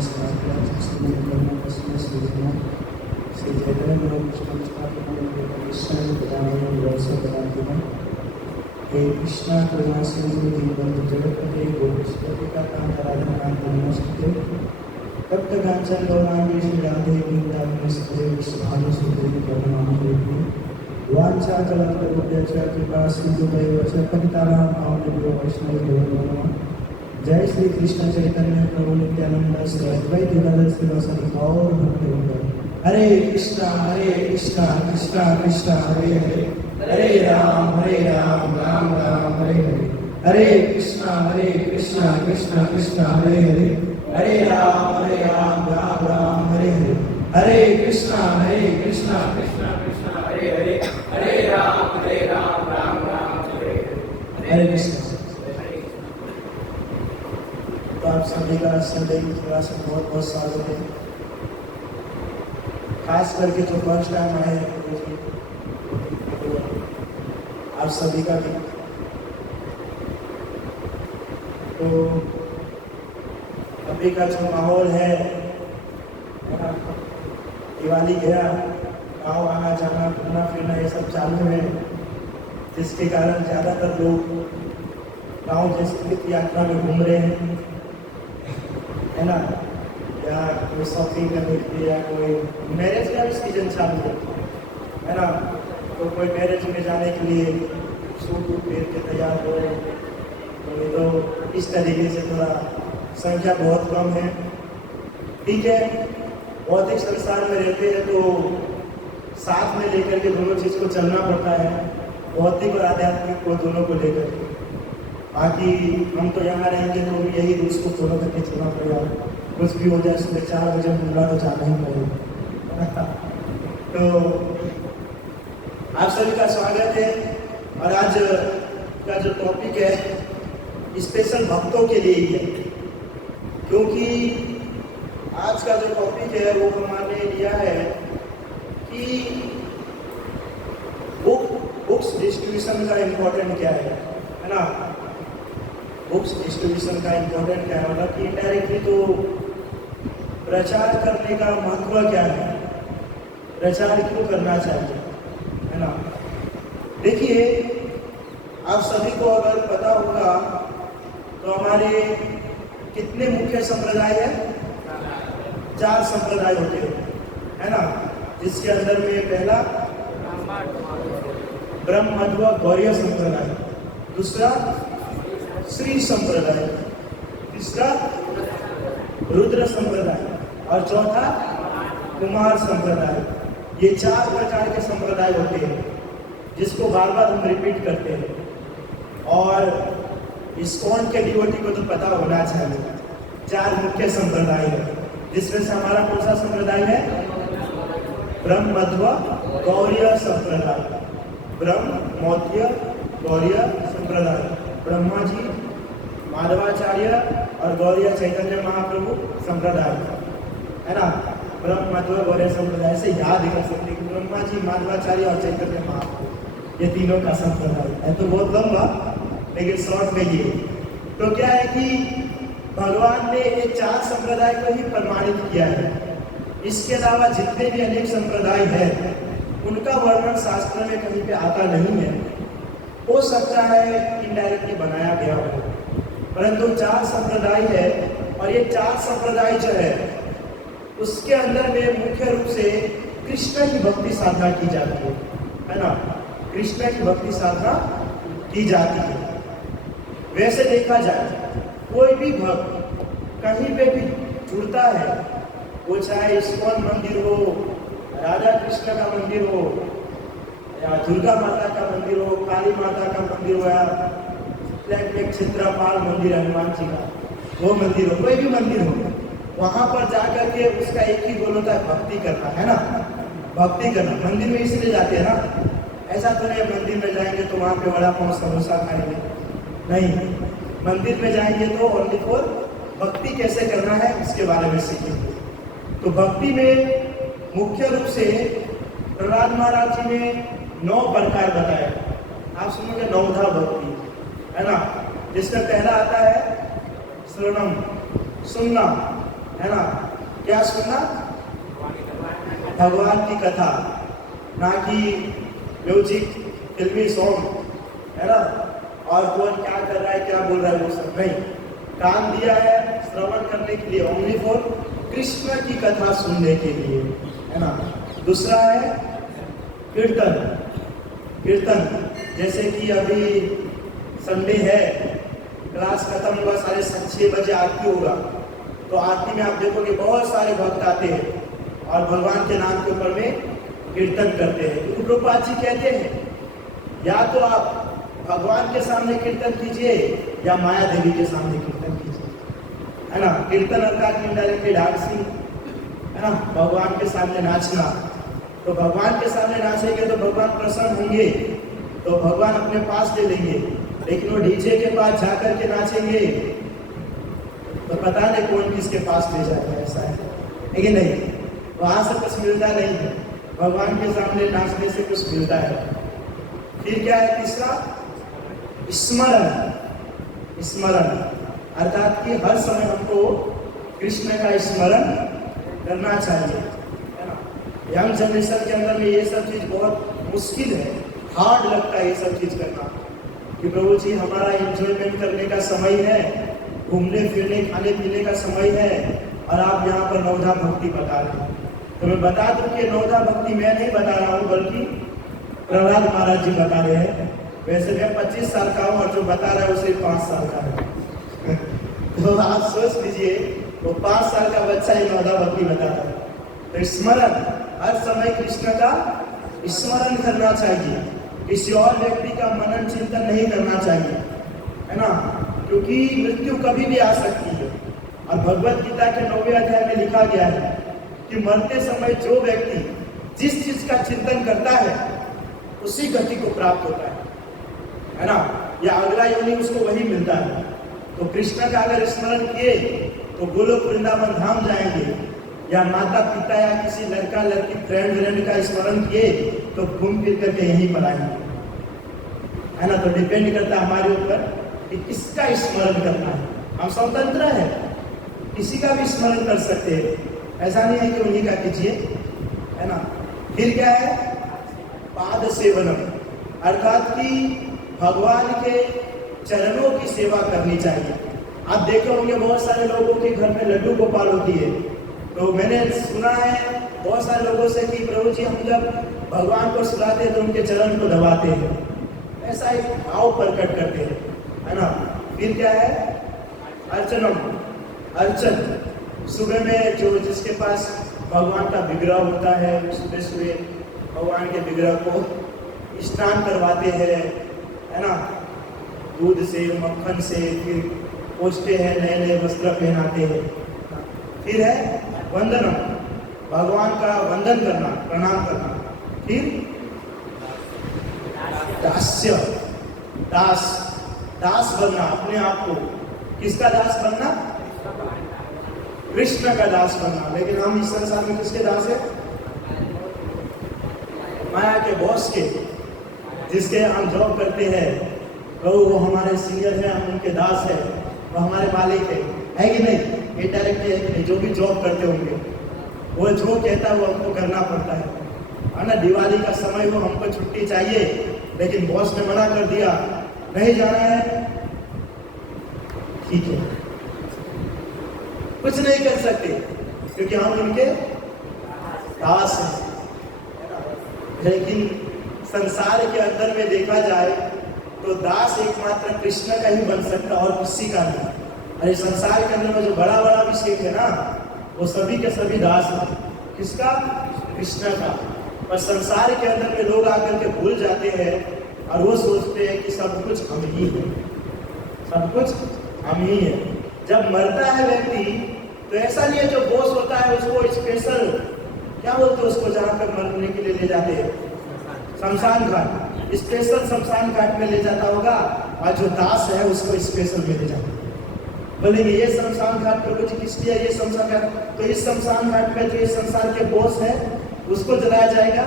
हे कृष्णा करुणा सिंधु दीनबंधु जगत्पते गोपीपति का कांत राधा कांत नमस्ते तप्त कांचन गौरांगी श्री राधे वृंदावन सदेव विश्वभानु सुदेव प्रणमामि वांछा कलंकरुभ्यश्च कृपा सिंधुभैव च पतितानां पावनेभ्यो वैष्णवेभ्यो नमः। जय श्री कृष्ण चैतन्य प्रभु नित्यानंद श्री अद्वैत गदाधर श्रीवासादि गौर भक्तवृंद। हरे कृष्णा कृष्णा कृष्णा हरे हरे, हरे राम राम राम हरे हरे, हरे कृष्णा कृष्णा कृष्णा हरे हरे, हरे राम राम राम हरे हरे, हरे कृष्णा कृष्णा कृष्णा हरे हरे, हरे राम राम हरे हरे, हरे कृष्ण। तो आप सभी का संदेह थोड़ा सा बहुत बहुत स्वागत है, खास करके जो फर्स्ट टाइम आए हैं आप सभी का भी। तो अभी का जो माहौल है दिवाली गया, गाँव आना जाना घूमना फिरना ये सब चालू है, जिसके कारण ज़्यादातर लोग गाँव जैसी तीर्थ यात्रा में घूम रहे हैं, है ना, या कोई शॉपिंग करने के लिए, या कोई मैरिज का भी सीजन चालू है ना, तो कोई मैरिज में जाने के लिए सूट पहन के तैयार हो रहे हैं। तो ये तो इस तरीके से थोड़ा संख्या बहुत कम है, ठीक है। भौतिक संसार में रहते हैं तो साथ में लेकर के दोनों चीज़ को चलना पड़ता है, भौतिक और आध्यात्मिक को दोनों को लेकर के। बाकी हम तो यहाँ रहेंगे तो यही रूल्स को फॉलो करके चलना पड़ेगा, कुछ भी हो जाए सुबह 4 बजे मिलना तो जाना ही पड़ेगा। तो आप सभी का स्वागत है। और आज का जो टॉपिक है स्पेशल भक्तों के लिए ही है, क्योंकि आज का जो टॉपिक है वो हमारे लिया है कि बुक्स डिस्ट्रीब्यूशन का इम्पोर्टेंट क्या है ना। बुक्स डिस्ट्रीब्यूशन का इम्पोर्टेंट क्या है, मतलब कि इनडायरेक्टली तो प्रचार करने का महत्व क्या है, प्रचार क्यों करना चाहिए, है ना। देखिए आप सभी को अगर पता होगा तो हमारे कितने मुख्य संप्रदाय है, 4 संप्रदाय होते हैं, है ना, जिसके अंदर में पहला ब्रह्म मध्व गौड़ीय संप्रदाय, दूसरा श्री संप्रदाय, तीसरा रुद्र संप्रदाय और चौथा कुमार संप्रदाय। ये 4 प्रकार के संप्रदाय होते हैं जिसको बार बार हम रिपीट करते हैं। और इस्कॉन के डिवोटी को तो पता होना चाहिए 4 मुख्य संप्रदाय है, जिसमें से हमारा कौन सा संप्रदाय है, ब्रह्म मध्व गौड़ीय संप्रदाय, ब्रह्म मौर्य गौड़ीय संप्रदाय, ब्रह्मा जी माधवाचार्य और गौड़ीय चैतन्य महाप्रभु संप्रदाय, है ना। ब्रह्म मध्व गौड़ीय संप्रदाय से याद कर सकते हैं ब्रह्मा जी माधवाचार्य और चैतन्य महाप्रभु, ये तीनों का संप्रदाय है। तो बहुत लंबा लेकिन शॉर्ट में ये तो क्या है कि भगवान ने ये 4 संप्रदाय को ही प्रमाणित किया है। इसके अलावा जितने भी अनेक संप्रदाय हैं उनका वर्णन शास्त्र में कहीं पे आता नहीं है, हो सकता है इनडायरेक्टली बनाया गया हो, परंतु 4 संप्रदाय है। और ये 4 संप्रदाय जो है उसके अंदर में मुख्य रूप से कृष्ण की भक्ति साधना की जाती है ना, कृष्ण की भक्ति साधना की जाती है। वैसे देखा जाए कोई भी भक्त कहीं पे भी जुड़ता है, वो चाहे इस्कॉन मंदिर हो, राधा कृष्ण का मंदिर हो, या दुर्गा माता का मंदिर हो, काली माता का मंदिर हो, या क्षेत्रपाल मंदिर हनुमान जी का वो मंदिर हो, कोई भी मंदिर हो, वहाँ पर जाकर के उसका एक ही गोल होता है, भक्ति करना, है ना। भक्ति करना। मंदिर में इसलिए जाते हैं ना, ऐसा तो नहीं मंदिर में जाएंगे तो वहाँ पे वड़ा पाव समोसा खाएंगे, नहीं। मंदिर में जाएंगे तो ओनली फॉर भक्ति कैसे करना है इसके बारे में सीखेंगे। तो भक्ति में मुख्य रूप से प्रहलाद महाराज जी ने 9 प्रकार बताए। आप सुनोगे 9धा भक्ति, है ना, जिसमें पहला आता है श्रवणम, सुनना, है ना? क्या सुनना? भगवान की कथा, ना कि म्यूजिक, फिल्मी सॉन्ग, है ना? और कौन क्या कर रहा है, क्या बोल रहा है, वो सब नहीं। कान दिया है श्रवण करने के लिए, ओनली फॉर कृष्ण की कथा सुनने के लिए, है ना? दूसरा है कीर्तन। कीर्तन जैसे कि अभी संडे है, क्लास खत्म हुआ, 6:30 बजे आरती होगा, तो आरती में आप देखोगे बहुत सारे भक्त आते हैं और भगवान के नाम के ऊपर में कीर्तन करते हैं। क्योंकि प्रभुपाद जी कहते हैं या तो आप भगवान के सामने कीर्तन कीजिए या माया देवी के सामने कीर्तन कीजिए, है ना? कीर्तन अर्थात इनडायरेक्टली डांसिंग, है ना? भगवान के सामने नाचना। तो भगवान के सामने नाचेंगे तो भगवान प्रसन्न होंगे, तो भगवान अपने पास ले लेंगे। लेकिन वो डीजे के पास जाकर के नाचेंगे तो पता नहीं कौन किसके पास ले जाएगा, ऐसा है लेकिन नहीं, वहां से कुछ मिलता नहीं है, भगवान के सामने नाचने से कुछ मिलता है। फिर क्या है तीसरा? स्मरण। स्मरण अर्थात कि हर समय हमको कृष्ण का स्मरण करना चाहिए, है ना? यंग जनरेशन के अंदर में ये सब चीज बहुत मुश्किल है, हार्ड लगता है ये सब चीज करना कि प्रभु जी हमारा एंजॉयमेंट करने का समय है, घूमने फिरने खाने पीने का समय है, और आप यहाँ पर नवधा भक्ति बता रहे हैं। तो मैं बता दूं कि नवधा भक्ति मैं नहीं बता रहा हूँ, बल्कि प्रहलाद महाराज जी बता रहे हैं। वैसे मैं 25 साल का हूँ और जो बता रहा है वो सिर्फ 5 साल का है। तो आप सोच लीजिए वो 5 साल का बच्चा ही नवधा भक्ति बता रहा है। तो स्मरण, हर समय कृष्ण का स्मरण करना चाहिए, किसी और व्यक्ति का मनन चिंतन नहीं करना चाहिए, है ना? क्योंकि मृत्यु कभी भी आ सकती है। और भगवत गीता के 9वें अध्याय में लिखा गया है कि मरते समय जो व्यक्ति जिस चीज का चिंतन करता है उसी गति को प्राप्त होता है ना? या अगला योनि उसको वही मिलता है। तो कृष्ण का अगर स्मरण किए तो गोलोक वृंदावन धाम जाएंगे, या माता पिता या किसी लड़का लड़की फ्रेंड का स्मरण किए तो घूम फिर करके यहीं पर आएंगे, है ना? तो डिपेंड करता है हमारे ऊपर कि किसका स्मरण करना है। हम स्वतंत्र है, किसी का भी स्मरण कर सकते हैं, ऐसा नहीं है कि उन्हीं का कीजिए, है ना? फिर क्या है? पाद सेवनम, अर्थात कि भगवान के चरणों की सेवा करनी चाहिए। आप देखे होंगे बहुत सारे लोगों के घर में लड्डू गोपाल होती है, तो मैंने सुना है बहुत सारे लोगों से कि प्रभु जी हम जब भगवान को सुलाते हैं तो उनके चरण को दबाते हैं, ऐसा एक भाव प्रकट करते हैं, है ना? फिर क्या है? अर्चनम, अर्चन, सुबह में जो जिसके पास भगवान का विग्रह होता है सुबह सुबह भगवान के विग्रह को स्नान करवाते हैं, है ना? दूध से मक्खन से, फिर पोछते हैं, नए नए वस्त्र पहनाते हैं। फिर है वंदनम, भगवान का वंदन करना, प्रणाम करना। फिर दास्य, दास, दास बनना, अपने आप को किसका दास बनना? कृष्ण का दास बनना। लेकिन हम इस संसार में किसके दास है? माया के बॉस के, जिसके हम जॉब करते हैं, वो हमारे सीनियर है, हम उनके दास है, वो हमारे मालिक है कि नहीं? ये डायरेक्ट है कि नहीं? जो भी जॉब करते होंगे वो जो कहता है वो हमको करना पड़ता है ना? दिवाली का समय हो, हमको छुट्टी चाहिए, लेकिन बॉस ने मना कर दिया, नहीं जाना है, ठीक है, कुछ नहीं कर सकते क्योंकि हम उनके दास हैं। लेकिन संसार के अंदर में देखा जाए तो दास एकमात्र कृष्ण का ही बन सकता और किसी का नहीं। अरे संसार के अंदर में जो बड़ा बड़ा अभिषेक है ना, वो सभी के सभी दास हैं। किसका? कृष्ण का। पर संसार के अंदर में लोग आकर के भूल जाते हैं और वो सोचते हैं कि सब कुछ हम ही है, सब कुछ हम ही है। जब मरता है व्यक्ति तो ऐसा नहीं है जो बॉस होता है उसको स्पेशल क्या बोलते हैं उसको, जहाँ पर मरने के लिए ले जाते हैं शमशान घाट, स्पेशल शमशान घाट में ले जाता होगा, और जो दास है उसको स्पेशल में ले जाता है। बोलेंगे ये शमशान घाट प्रभु जी किस लिए, ये शमशान घाट, तो इस शमशान घाट में जो इस संसार के बॉस है उसको जलाया जाएगा,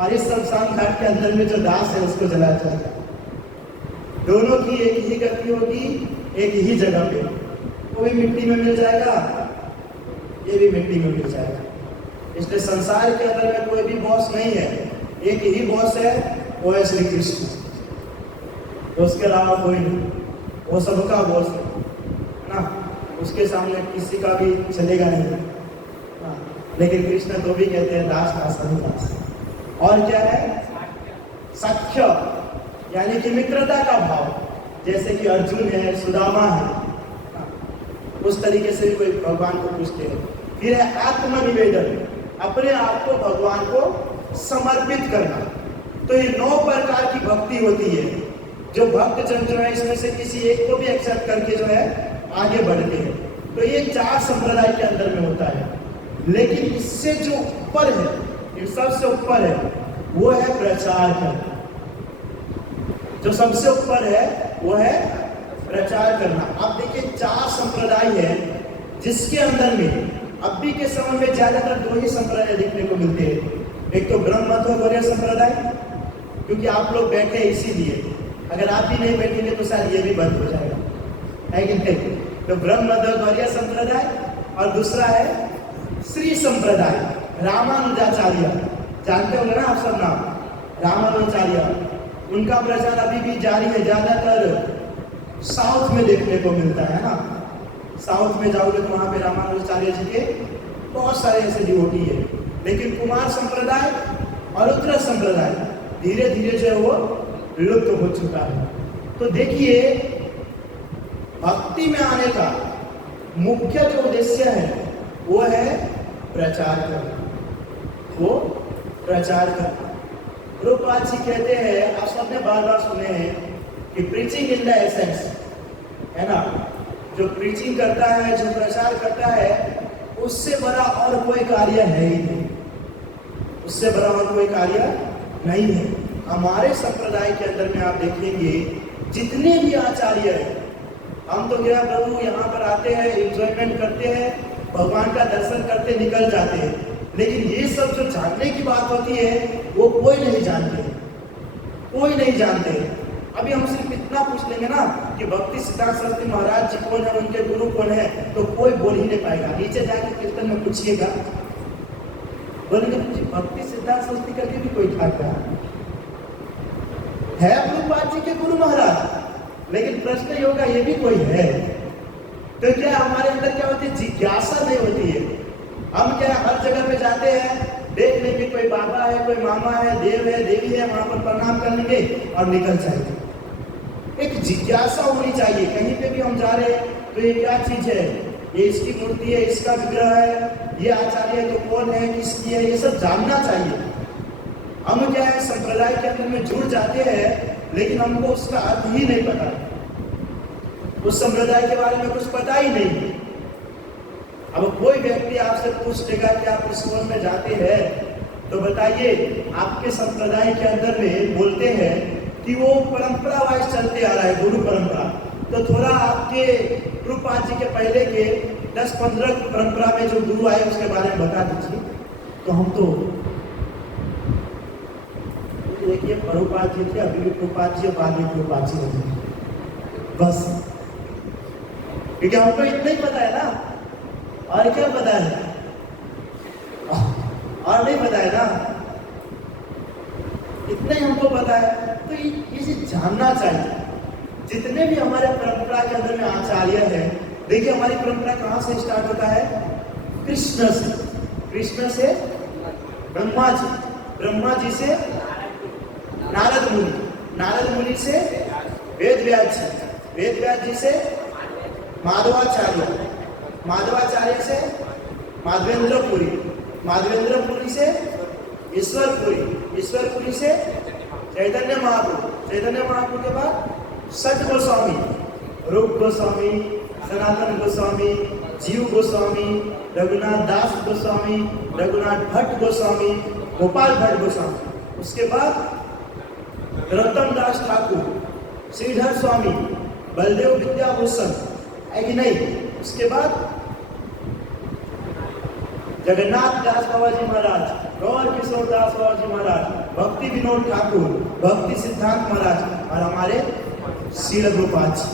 और इस शमशान घाट के अंदर में जो दास है उसको जलाया जाएगा। दोनों की एक ही गति होगी, एक ही जगह पे, वो भी मिट्टी में मिल जाएगा, ये भी मिट्टी में मिल जाएगा। इसलिए संसार के अंदर में कोई भी बॉस नहीं है, एक ही बॉस है, वो है श्री कृष्ण। तो उसके अलावा कोई नहीं, वो सबका बॉस है ना। उसके सामने किसी का भी चलेगा नहीं ना। लेकिन कृष्ण तो भी कहते हैं दास दास दास। और क्या है? सख्य, यानी कि मित्रता का भाव, जैसे कि अर्जुन है, सुदामा है, उस तरीके से कोई भगवान को पूछते हैं। फिर है आत्मनिवेदन, अपने आप को भगवान को समर्पित करना। तो ये 9 प्रकार की भक्ति होती है, जो भक्त जन जो है इसमें से किसी एक को भी एक्सेप्ट करके जो है आगे बढ़ते हैं। तो ये 4 संप्रदाय के अंदर में होता है। लेकिन इससे जो ऊपर है, ये सबसे ऊपर है, वो है प्रचार करना। जो सबसे ऊपर है वो है प्रचार करना। अब देखिए 4 संप्रदाय है, जिसके अंदर में अभी के समय में ज्यादातर 2 ही संप्रदाय देखने को मिलते हैं। एक तो ब्रह्मध्वगौर्य संप्रदाय, क्योंकि आप लोग बैठे इसीलिए, अगर आप भी नहीं बैठेंगे तो शायद ये भी बंद हो जाएगा, है कि नहीं? तो ब्रह्मध्वगौर्य संप्रदाय, और दूसरा है श्री संप्रदाय, रामानुजाचार्य। जानते होंगे ना आप सब नाम, रामानुजाचार्य। उनका प्रचार अभी भी जारी है, ज्यादातर साउथ में देखने को मिलता है ना। साउथ में जाओगे तो वहां पे रामानुजाचार्य जी के बहुत सारे ऐसे डिवोटी है। लेकिन कुमार संप्रदाय और रुद्र संप्रदाय धीरे धीरे जो है वो लुप्त हो चुका है। तो देखिए, भक्ति में आने का मुख्य जो उद्देश्य है वो है प्रचार करना, वो प्रचार करना। प्रभुपाद जी कहते हैं, आप सबने बार बार सुने हैं कि प्रीचिंग इन द एसेंस, है ना। जो प्रीचिंग करता है, जो प्रचार करता है, उससे बड़ा और कोई कार्य है ही नहीं, उससे बड़ा और कोई कार्य नहीं है। हमारे संप्रदाय के अंदर में आप देखेंगे जितने भी आचार्य हैं, हम तो क्या प्रभु यहाँ पर आते हैं, एंजॉयमेंट करते हैं, भगवान का दर्शन करते निकल जाते हैं। लेकिन ये सब जो जानने की बात होती है वो कोई नहीं जानते, कोई नहीं जानते। अभी हम सिर्फ इतना पूछ लेंगे ना कि भक्ति सिद्धांत सरस्वती महाराज जी कौन है, उनके गुरु कौन है, तो कोई बोल ही नहीं पाएगा। नीचे जाके कीर्तन में पूछिएगा, बोलेंगे भक्ति सिद्धांत सरस्वती करके भी कोई ठाक रहा है प्रभुपाद जी के गुरु महाराज, लेकिन प्रश्न ये होगा ये भी कोई है? तो क्या हमारे अंदर क्या होती है? जिज्ञासा नहीं होती है। हम क्या हर जगह पे जाते हैं, देख लेंगे कोई बाबा है, कोई मामा है, देव है, देवी है, वहां पर प्रणाम कर लेंगे और निकल जाएंगे। एक जिज्ञासा होनी चाहिए। कहीं पे भी हम जा रहे हैं तो ये क्या चीज है, ये इसकी मूर्ति है, इसका विग्रह है, ये आचार्य है तो कौन है, किसकी है, ये सब जानना चाहिए। हम क्या है, संप्रदाय के अंदर में जुड़ जाते हैं, लेकिन हमको उसका अर्थ ही नहीं पता, उस संप्रदाय के बारे में कुछ पता ही नहीं। अब कोई व्यक्ति आपसे पूछ लेगा कि आप इस्कॉन में जाते हैं, तो बताइए, आपके संप्रदाय के अंदर में बोलते हैं कि वो परंपरा वाइज चलते आ रहा है, गुरु परंपरा। तो थोड़ा आपके प्रभुपाद जी के पहले के 10-15 परंपरा में जो गुरु आए उसके बारे में बता दीजिए। तो हम तो देखिए, प्रभुपाद जी थे, अभी भी प्रभुपाद जी, बाद में प्रभुपाद जी होते, बस। क्योंकि हमको इतना ही पता है ना, और क्या पता है, और नहीं पता है ना, इतना ही हमको पता है। तो ये जानना चाहिए। जितने भी हमारे परंपरा के अंदर में आचार्य है, देखिए हमारी परंपरा कहाँ से स्टार्ट होता है? कृष्ण से। कृष्ण से ब्रह्मा जी, ब्रह्मा जी से नारद मुनि, नारद मुनि से वेद व्यास जी, वेद व्यास जी से माधवाचार्य, माधवाचार्य से माधवेंद्रपुरी, माधवेंद्रपुरी से ईश्वरपुरी, ईश्वरपुरी से चैतन्य महाप्रभु, चैतन्य महाप्रभु के बाद सठ गोस्वामी, रूप गोस्वामी, सनातन गोस्वामी, जीव गोस्वामी, रघुनाथ दास गोस्वामी, रघुनाथ भट्ट गोस्वामी, गोपाल भट्ट गोस्वामी, उसके बाद रतन दास ठाकुर, श्रीधर स्वामी, बलदेव विद्याभूषण, है कि नहीं? उसके बाद जगन्नाथ दास बाबा जी महाराज, गौर किशोर दास बाबा जी महाराज, भक्ति विनोद ठाकुर, भक्ति सिद्धांत महाराज, और हमारे श्रील प्रभुपाद जी।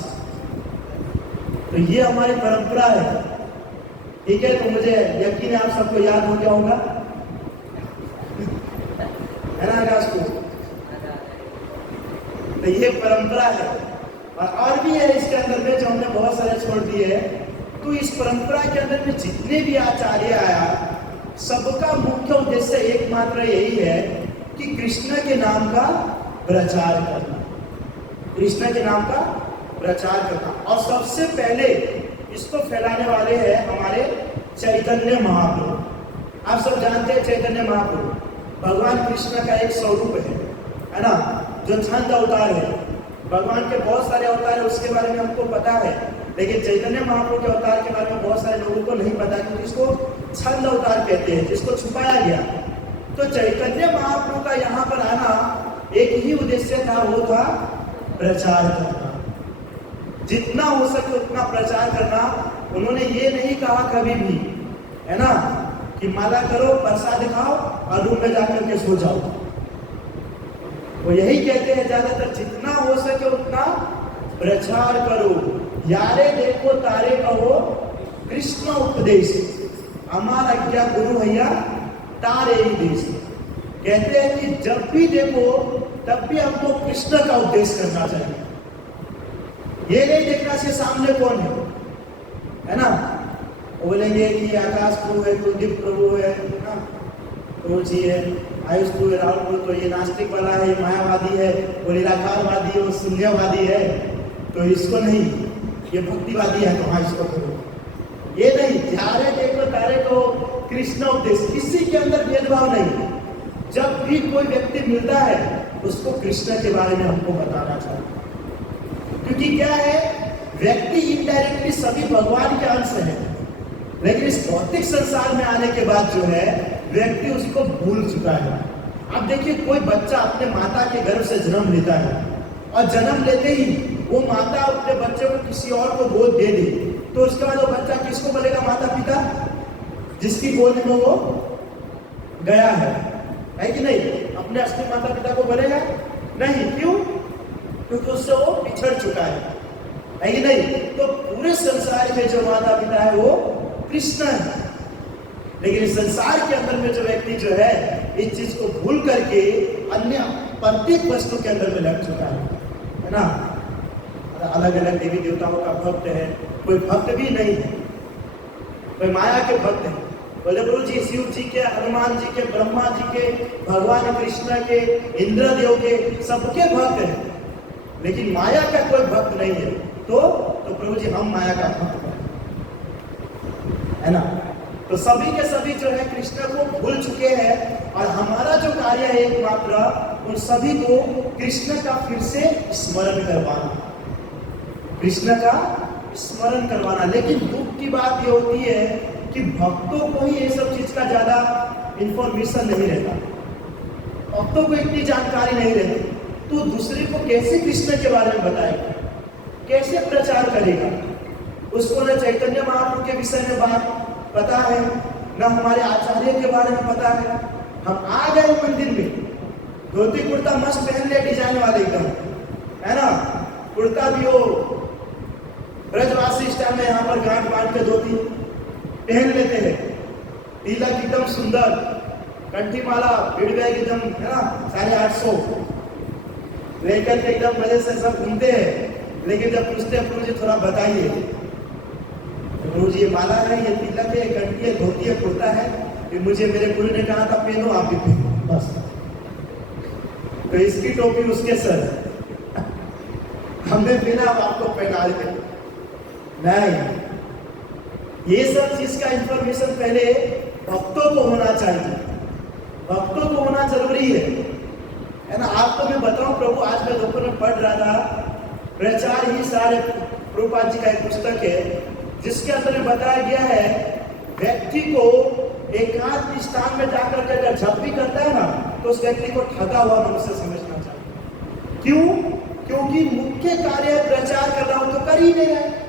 तो ये हमारी परंपरा है। ठीक है, तो मुझे यकीन है आप सबको याद हो गया होगा, है ना आकाश को? तो ये परंपरा है और भी है इसके अंदर में, जो हमने बहुत सारे छोड़ दिए हैं। तो इस परंपरा के अंदर में जितने भी आचार्य आया, सबका मुख्य उद्देश्य एकमात्र यही है कि कृष्ण के नाम का प्रचार करना, कृष्ण के नाम का प्रचार करना। और सबसे पहले इसको फैलाने वाले हैं हमारे चैतन्य महाप्रभु। आप सब जानते हैं चैतन्य महाप्रभु भगवान कृष्ण का एक स्वरूप है ना, जो छंद अवतार है। भगवान के बहुत सारे अवतार है, उसके बारे में हमको पता है, लेकिन चैतन्य महाप्रभु के अवतार के बारे में बहुत सारे लोगों को नहीं पता, क्योंकि इसको छंद अवतार कहते हैं, जिसको छुपाया गया। तो चैतन्य महाप्रभु का यहाँ पर आना एक ही उद्देश्य था, वो था प्रचार करना, जितना हो सके उतना प्रचार करना। उन्होंने ये नहीं कहा कभी भी, है ना, कि माला करो, प्रसाद खाओ और रूम में जाकर के सो जाओ। वो यही कहते हैं ज्यादातर, जितना हो सके उतना प्रचार करो, यारे देखो तारे कहो कृष्ण उपदेश, हमारा क्या गुरु भैया तारे ही देश। कहते हैं कि जब भी देखो तब भी हमको कृष्ण का उपदेश करना चाहिए। ये नहीं देखना से सामने कौन है ना। बोलेंगे कि आकाश प्रभु है, कुलदीप प्रभु है ना, प्रभु जी है, आयुष प्रभु है, राहुल प्रभु, तो ये नास्तिक वाला है, ये मायावादी है, वो निराकारवादी है, वो शून्यवादी है, तो इसको नहीं, ये भक्तिवादी है तो हाँ इसको करो। ये नहीं, जारे देखो तारे को कृष्ण उपदेश, किसी के अंदर भेदभाव नहीं। जब भी कोई व्यक्ति मिलता है उसको कृष्ण के बारे में हमको बताना चाहिए, क्योंकि क्या है, व्यक्ति इनडायरेक्टली सभी भगवान के अंश है, लेकिन इस भौतिक संसार में आने के बाद जो है व्यक्ति उसको भूल चुका है। अब देखिए, कोई बच्चा अपने माता के गर्भ से जन्म लेता है और जन्म लेते ही वो माता अपने बच्चे को किसी और को गोद दे दे, तो उसके बाद वो बच्चा किसको बोलेगा? माता पिता, जिसकी गोद में वो गया है कि नहीं? अपने असली माता पिता को बोलेगा नहीं। क्यों? क्योंकि उससे वो पिछड़ चुका है कि नहीं? तो पूरे संसार में जो माता पिता है वो कृष्ण है, लेकिन इस संसार के अंदर में जो व्यक्ति जो है इस चीज को भूल करके अन्य प्रत्येक वस्तु के अंदर में लग चुका है ना। अलग अलग देवी देवताओं का भक्त है, कोई भक्त भी नहीं है, कोई माया के भक्त है। बोले प्रभु जी, शिव जी के, हनुमान जी के, ब्रह्मा जी के, भगवान कृष्ण के, इंद्रदेव के, सबके भक्त है, लेकिन माया का कोई भक्त नहीं है। तो प्रभु जी हम माया का भक्त है ना। तो सभी के सभी जो है कृष्ण को भूल चुके हैं, और हमारा जो कार्य है एकमात्र उन सभी को कृष्ण का फिर से स्मरण करवाना, कृष्ण का स्मरण करवाना। लेकिन दुख की बात ये होती है कि भक्तों को ही ये सब चीज का ज्यादा इंफॉर्मेशन नहीं रहता, भक्तों को इतनी जानकारी नहीं रहती, तो दूसरे को कैसे कृष्ण के बारे में बताएगा, कैसे प्रचार करेगा? उसको न चैतन्य महाप्रभु के विषय में बात पता है, न हमारे आचार्य के बारे में पता है। हम आ गए मंदिर में, धोती कुर्ता मस्त पहन ले, डिजाइन वाले एकदम, है ना, कुर्ता भी हो ब्रजवासी स्टाइल में, यहाँ पर गांठ बांध के धोती पहन लेते हैं, तिलक एकदम सुंदर, कंठी माला, भीड़ बैग एकदम, है ना, 850 लेकर के एकदम मजे से सब घूमते हैं। लेकिन जब पूछते हैं प्रभु जी थोड़ा बताइए, प्रभु जी ये माला है, ये तिलक है, कंठी है, धोती है, कुर्ता है, कि मुझे मेरे गुरु ने कहा था पहनो, आप भी पहनो बस। तो इसकी टोपी उसके सर, हमने पहना, अब आपको पहना दे नहीं। ये सब चीज का इंफॉर्मेशन पहले भक्तों को होना चाहिए, भक्तों को होना जरूरी है ना। आपको मैं बताऊं, प्रभु आज मैं दोपहर में पढ़ रहा था, प्रचार ही सारे, प्रभुपाद जी का एक पुस्तक है जिसके अंदर में बताया गया है व्यक्ति को एकांत स्थान में जाकर के अगर जब भी करता है ना, तो उस व्यक्ति को ठगा हुआ मनुष्य समझना चाहिए। क्यों? क्योंकि मुख्य कार्य प्रचार करना, हो तो कर ही नहीं रहा।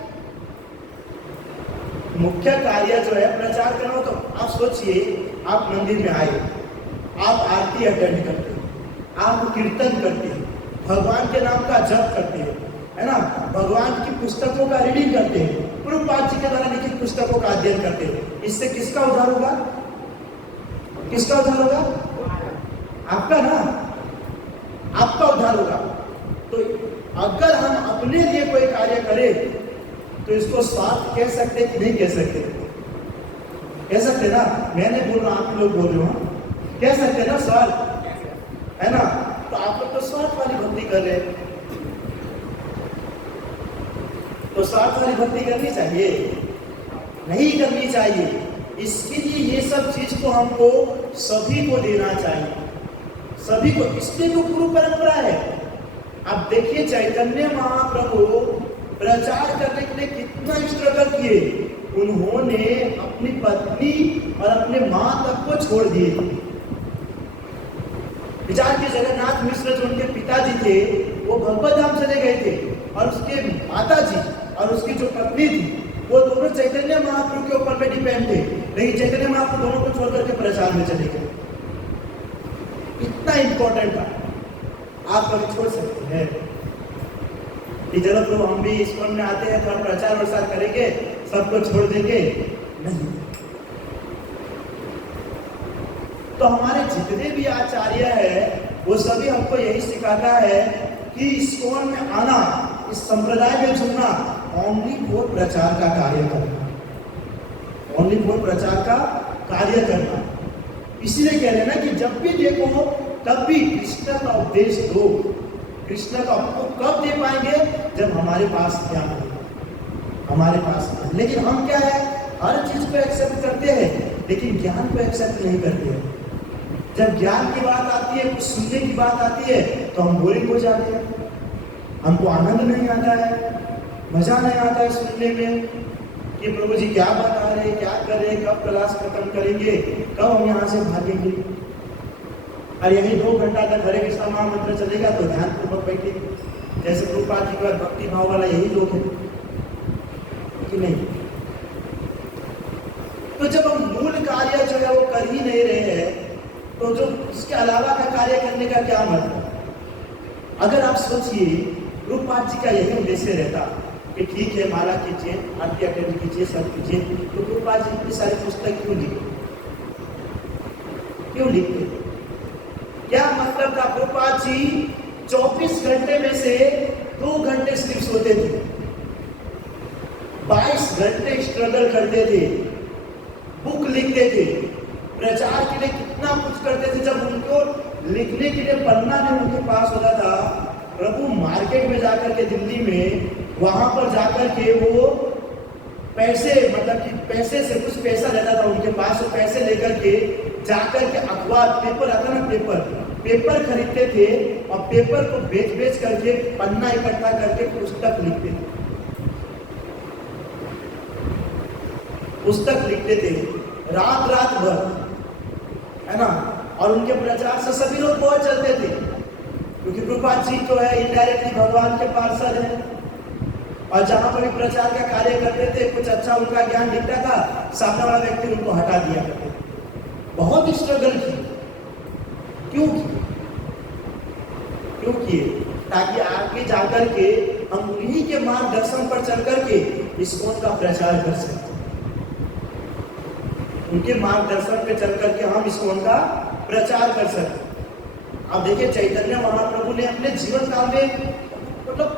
मुख्य कार्य जो है प्रचार करना, तो आप सोचिए, आप मंदिर में आए, आप आरती अटेंड करते हैं, आप कीर्तन करते हैं, भगवान के नाम का जप करते हैं, है ना, भगवान की पुस्तकों का रीडिंग करते हैं, प्रभुपाद जी के द्वारा लिखित पुस्तकों का अध्ययन करते हैं। इससे किसका उद्धार होगा? किसका उद्धार होगा? आपका ना, आपका उद्धार होगा। तो अगर हम अपने लिए कोई कार्य करें तो इसको स्वार्थ कह सकते कि नहीं कह सकते? कह सकते ना। मैंने बोल रहा, आप लोग बोल रहे हो, कह सकते ना स्वार्थ, है ना? तो आप लोग तो स्वार्थ वाली भक्ति कर रहे हैं। तो स्वार्थ वाली भक्ति करनी चाहिए? नहीं करनी चाहिए। इसके लिए ये सब चीज को हमको सभी को देना चाहिए, सभी को। इसलिए तो गुरु परंपरा है। अब देखिए चैतन्य महाप्रभु प्रचार करने के लिए कितना स्ट्रगल किए। उन्होंने अपनी पत्नी और अपने मां तक को छोड़ दिए। विचार के जगन्नाथ मिश्र जो उनके पिताजी थे वो भगवत धाम चले गए थे, और उसके माता जी और उसकी जो पत्नी थी वो दोनों चैतन्य महाप्रभु के ऊपर में डिपेंड थे। लेकिन चैतन्य महाप्रभु दोनों को छोड़ करके प्रचार में चले गए। इतना इंपॉर्टेंट था। आप कभी छोड़ सकते हैं कि चलो प्रभु हम भी इस्कॉन में आते हैं, थोड़ा प्रचार प्रसार करेंगे, सबको छोड़ देंगे? नहीं। तो हमारे जितने भी आचार्य हैं वो सभी हमको यही सिखाता है कि इस्कॉन में आना, इस संप्रदाय में जुड़ना, ओनली फॉर प्रचार का कार्य करना, ओनली फॉर प्रचार का कार्य करना। इसीलिए कह रहे हैं ना कि जब भी देखो तब भी कृष्ण का उपदेश दो। कृष्ण का आपको कब दे पाएंगे? जब हमारे पास ज्ञान होगा, हमारे पास। लेकिन हम क्या है, हर चीज को एक्सेप्ट करते हैं लेकिन ज्ञान को एक्सेप्ट नहीं करते हैं। जब ज्ञान की बात आती है, कुछ सुनने की बात आती है तो हम बोरिंग हो जाते हैं। हमको आनंद नहीं आता है, मजा नहीं आता है सुनने में कि प्रभु जी क्या बता रहे, क्या कर रहे, कब क्लास खत्म करेंगे, कब हम यहाँ से भागेंगे। और यही 2 घंटा तक हरे कृष्णा महामंत्र चलेगा तो ध्यान पूर्वक बैठे, जैसे प्रभुपाद जी का भक्ति भाव वाला यही लोग है कि नहीं। तो जब हम मूल कार्य जो है वो कर ही नहीं रहे हैं तो जो इसके अलावा का कार्य करने का क्या मतलब? अगर आप सोचिए, प्रभुपाद जी का यही उद्देश्य रहता कि ठीक है माला कीजिए, आरती अटेंड कीजिए, सब कीजिए, तो प्रभुपाद जी इतनी सारी पुस्तक क्यों लिखते? क्यों लिखते? क्या मतलब था? प्रभुपाद जी 24 घंटे में से 2 घंटे सिर्फ सोते थे, 22 घंटे स्ट्रगल करते थे, बुक लिखते थे, प्रचार के लिए कितना कुछ करते थे। जब उनको लिखने के लिए पन्ना नहीं उनके पास होता था, प्रभु मार्केट में जाकर के दिल्ली में, वहां पर जाकर के वो पैसे, मतलब कि पैसे से कुछ पैसा रहता था उनके पास, वो पैसे लेकर के जाकर के अखबार, पेपर आता ना, पेपर खरीदते थे और पेपर को बेच करके पन्ना इकट्ठा करके पुस्तक लिखते थे, पुस्तक लिखते थे रात भर, है ना। और उनके प्रचार से सभी लोग बहुत चलते थे, क्योंकि प्रभुपाद जी तो है इनडायरेक्टली भगवान के पार्षद है। और जहां पर भी प्रचार का कार्य करते थे, कुछ अच्छा उनका ज्ञान दिखता था, सामने वाला व्यक्ति उनको हटा दिया करते थे। बहुत स्ट्रगल की। क्यों किए? ताकि आगे जाकर के हम उन्हीं के मार्गदर्शन पर चल करके इस्कॉन का प्रचार कर सकें। उनके मार्गदर्शन पे चल करके हम इस्कॉन का प्रचार कर सकते। अब देखिए चैतन्य महाप्रभु ने अपने जीवन काल में मतलब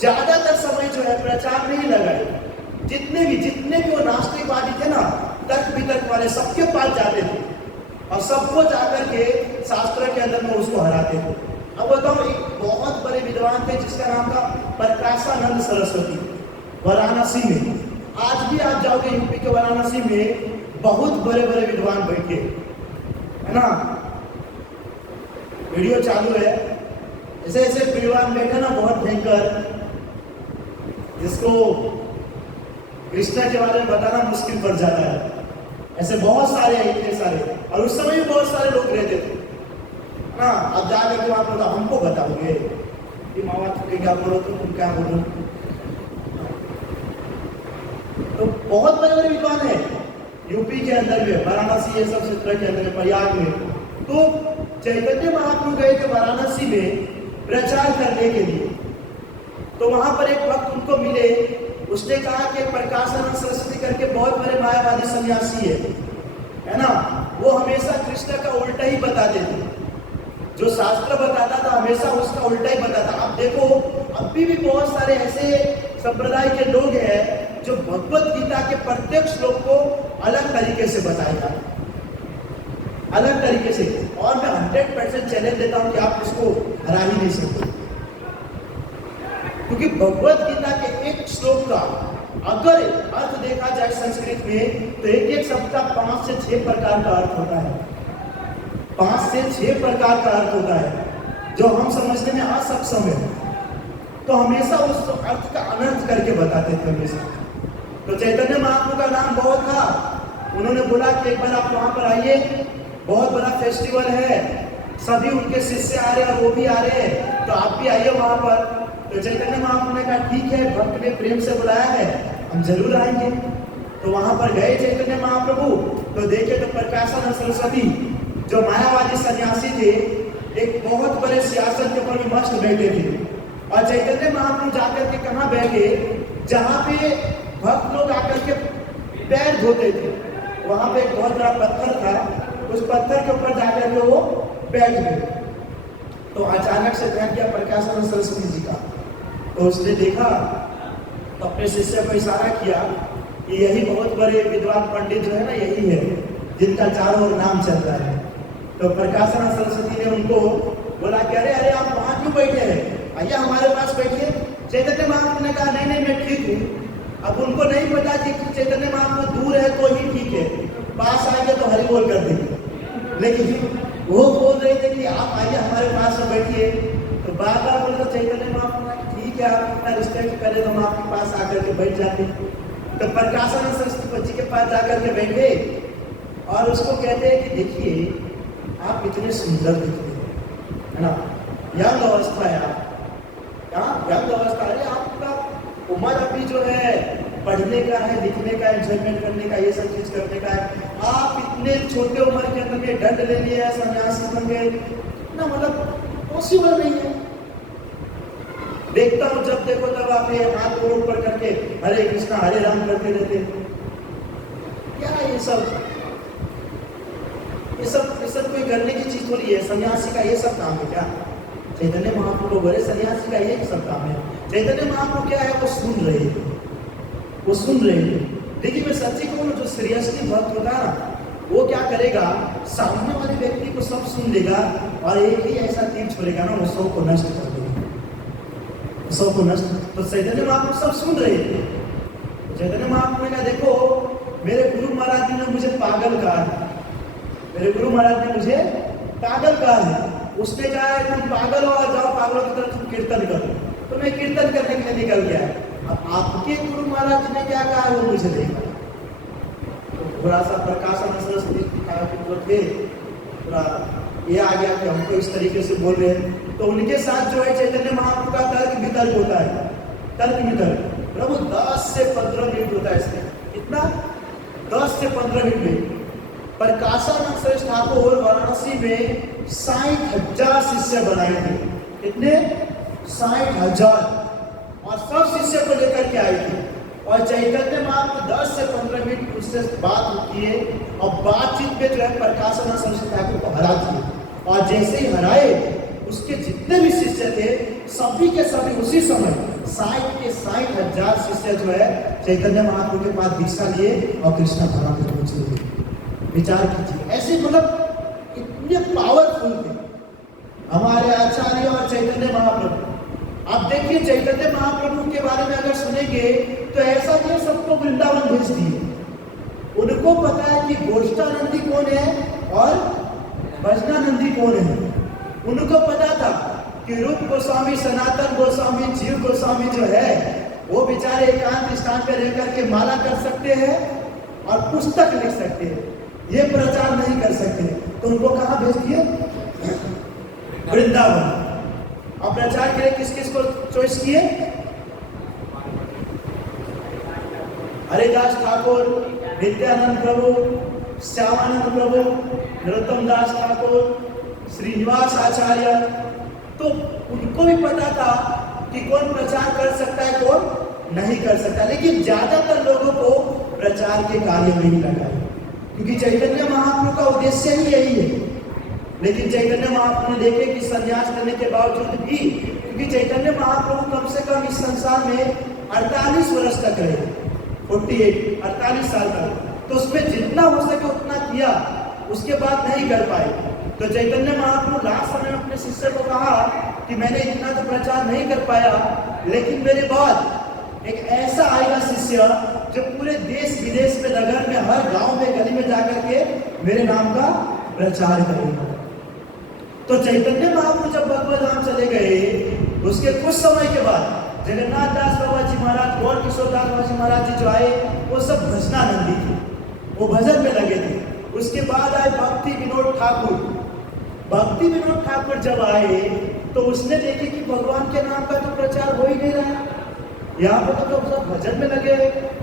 ज्यादातर समय जो है प्रचार में ही लगाए। जितने भी वो नास्तिकवादी थे ना, तर्क वितर्क वाले, सबके पास जाते थे और सबको जाकर के शास्त्र के अंदर में उसको हराते थे। अब बताओ, एक बहुत बड़े विद्वान थे जिसका नाम था प्रकाशानंद सरस्वती, वाराणसी में। आज भी आप जाओगे यूपी के वाराणसी में, बहुत बड़े बड़े विद्वान बैठे, है ना। वीडियो चालू है, ऐसे ऐसे विद्वान बैठे ना, बहुत भयंकर, जिसको कृष्ण के बारे में बताना मुश्किल पड़ जाता है। ऐसे बहुत सारे, इतने सारे, और उस समय भी बहुत सारे लोग रहते थे ना। अब जाकर के आप लोग हमको बताओगे कि मामा तुम क्या बोलो, तुम क्या बोलो। तो बहुत बड़े बड़े विद्वान है यूपी के अंदर में, वाराणसी, ये सब क्षेत्र के अंदर, प्रयाग में। तो चैतन्य महाप्रभु गए थे वाराणसी में प्रचार करने के लिए। तो वहां पर एक वक्त उनको मिले, उसने कहा कि प्रकाशानंद सरस्वती करके बहुत बड़े मायावादी सन्यासी है ना, वो हमेशा कृष्ण का उल्टा ही बताते थे। जो शास्त्र बताता था हमेशा उसका उल्टा ही बताता। अब देखो अभी भी बहुत सारे ऐसे संप्रदाय के लोग हैं जो भगवत गीता के प्रत्येक श्लोक को अलग तरीके से बताएगा, अलग तरीके से। और मैं 100% चैलेंज देता हूं कि आप इसको हरा ही नहीं सकते, क्योंकि भगवत गीता के एक श्लोक का अगर अर्थ देखा जाए संस्कृत में तो एक एक शब्द का 5 से 6 प्रकार का अर्थ होता है। 5 से 6 प्रकार का अर्थ होता है जो हम समझने में असक्षम है, तो हमेशा उस अर्थ का अनर्थ करके बताते थे हमेशा। तो चैतन्य महाप्रभु का नाम बहुत था, उन्होंने बोला कि एक बार आप वहां पर आइए, बहुत बड़ा फेस्टिवल है, सभी उनके शिष्य आ रहे हैं और वो भी आ रहे हैं, तो आप भी आइए वहां पर। तो चैतन्य महाप्रभु ने कहा ठीक है, भक्त ने प्रेम से बुलाया है, हम जरूर आएंगे। तो वहां पर गए चैतन्य महाप्रभु, तो देखे तो प्रकाशानंद सरस्वती जो मायावादी सन्यासी थे एक बहुत बड़े सियासत के ऊपर मस्त बैठे थे। और चैतन्य महाप्रभु जाकर के कहाँ बैठे, जहाँ पे भक्त लोग आकर के पैर धोते थे, वहां पे एक बहुत बड़ा पत्थर था, उस पत्थर के ऊपर जाकर के वो बैठ गए। तो अचानक से ध्यान किया प्रकाशानंद सरस्वती जी का, तो उसने देखा तो अपने शिष्य को इशारा किया कि यही बहुत बड़े विद्वान पंडित जो है ना, यही है जिनका चारों ओर नाम चल रहा है। तो प्रकाशानंद सरस्वती ने उनको बोला कि अरे अरे आप वहां क्यों बैठे हैं, आइए हमारे पास बैठिए। चैतन्य महाप्रभु ने कहा नहीं नहीं मैं ठीक हूँ। अब उनको नहीं पता कि चैतन्य महाप्रभु दूर है तो ही ठीक है, पास आएंगे तो हरि बोल कर देंगे, लेकिन वो बोल रहे थे कि आप आइए हमारे पास में बैठिए। तो बार बार बोले तो चैतन्य महाप्रभु ने ठीक है, आप इतना रिस्पेक्ट करें तो हम आपके पास आकर के बैठ जाते। तो प्रकाशानंद सरस्वती जी के पास जाकर के बैठे और उसको कहते हैं कि देखिए आप इतने सुंदर दिखते हैं, है ना, यंग अवस्था है आप, यंग अवस्था है आपका, उम्र अभी जो है पढ़ने का है, लिखने का, एंजॉयमेंट करने का, ये सब चीज करने का है। आप इतने छोटे उम्र के अंदर में दंड ले लिया, सन्यासी बन गए ना, मतलब पॉसिबल नहीं है। देखता हूं जब देखो तब आप ये हाथ को ऊपर करके हरे कृष्णा हरे राम करते रहते हैं। क्या ये सब कोई करने की चीज थोड़ी है। सन्यासी का ये सब काम है क्या? चैतन्य महाप्रभु बोले सन्यासी का ये सब काम है। चैतन्य महाप्रभु क्या है, वो सुन रहे हैं, वो सुन रहे हैं। देखिए मैं सच्ची कहूँ, जो सीरियसली भक्त होगा ना, वो क्या करेगा, सामने वाले व्यक्ति को सब सुन लेगा और एक ही ऐसा तीर छोड़ेगा ना, वो सब को नष्ट कर देगा, सब को नष्ट। तो चैतन्य महाप्रभु सब सुन रहे थे। चैतन्य महाप्रभु ने कहा देखो मेरे गुरु महाराज ने मुझे पागल कहा है, मेरे गुरु महाराज ने मुझे पागल कहा है। उसने कहा है तुम पागल हो, जाओ पागलों की तरह तुम कीर्तन करो, तो मैं कीर्तन करने के लिए निकल गया। अब आपके गुरु महाराज ने क्या कहा वो मुझे देखा। तो थोड़ा सा प्रकाशानंद सरस्वती थे, थोड़ा ये आ गया कि हमको इस तरीके से बोल रहे हैं। तो उनके साथ जो है चैतन्य महाप्रभु का तर्क वितर्क होता है, तर्क वितर्क। प्रभु 10 से 15 मिनट होता है इसमें, कितना 10 से 15 मिनट में। प्रकाशानंद श्रेष्ठ ठाकुर वाराणसी में 60,000 शिष्य बनाए थे। कितने? 60,000। और सब शिष्य को लेकर के आए थे। और चैतन्य महाप्रभु 10 से 15 मिनट उससे बात होती है और बातचीत में जो है प्रकाशानंद सरस्वती ठाकुर को हरा दिए। और जैसे ही हराए उसके जितने भी शिष्य थे सभी के सभी उसी समय 60 के 60,000 शिष्य जो है चैतन्य महाप्रभु के पास दीक्षा लिए और कृष्ण धाम में पहुंचे। विचार कीजिए, ऐसे मतलब इतने पावरफुल थे हमारे आचार्य और चैतन्य महाप्रभु। आप देखिए चैतन्य महाप्रभु के बारे में अगर सुनेंगे तो ऐसा नहीं सबको वृंदावन भेज दिए। उनको पता है कि गोष्ठानंदी कौन है और भजनानंदी कौन है। उनको पता था कि रूप गोस्वामी, सनातन गोस्वामी, जीव गोस्वामी जो है वो बेचारे एकांत स्थान पर रहकर के माला कर सकते हैं और पुस्तक लिख सकते हैं, ये प्रचार नहीं कर सकते। तो उनको कहाँ भेज दिए? वृंदावन। और प्रचार के लिए किस किस को चॉइस किए? हरिदास ठाकुर, नित्यानंद प्रभु, श्यामानंद प्रभु, नरोत्तम दास ठाकुर, श्रीनिवास आचार्य। तो उनको भी पता था कि कौन प्रचार कर सकता है, कौन नहीं कर सकता। लेकिन ज्यादातर लोगों को प्रचार के कार्य में ही लगा है, क्योंकि चैतन्य महाप्रभु का उद्देश्य ही यही है। लेकिन चैतन्य महाप्रभु ने देखे कि संन्यास लेने के बावजूद भी, क्योंकि चैतन्य महाप्रभु कम से कम इस संसार में 48 वर्ष तक रहे, 48 साल तक, तो उसमें जितना हो सके उतना किया, उसके बाद नहीं कर पाए। तो चैतन्य महाप्रभु लास्ट समय में अपने शिष्य को कहा कि मैंने इतना तो प्रचार नहीं कर पाया, लेकिन मेरे बाद एक ऐसा आएगा शिष्य जो पूरे देश विदेश में, नगर में, हर गांव में, गली में जाकर के मेरे नाम का प्रचार करेगा। तो चैतन्य महाप्रभु जब भगवत धाम चले गए, उसके कुछ समय के बाद जगन्नाथ दास बाबा जी महाराज, गौर किशोर दास बाबा जी महाराज जी जो आए, वो सब भजनानंदी थे, वो भजन में लगे थे। उसके बाद आए भक्ति विनोद ठाकुर। भक्ति विनोद ठाकुर जब आए तो उसने देखे कि भगवान के नाम का तो प्रचार हो ही नहीं रहा, यहाँ पर तो सब भजन में लगे,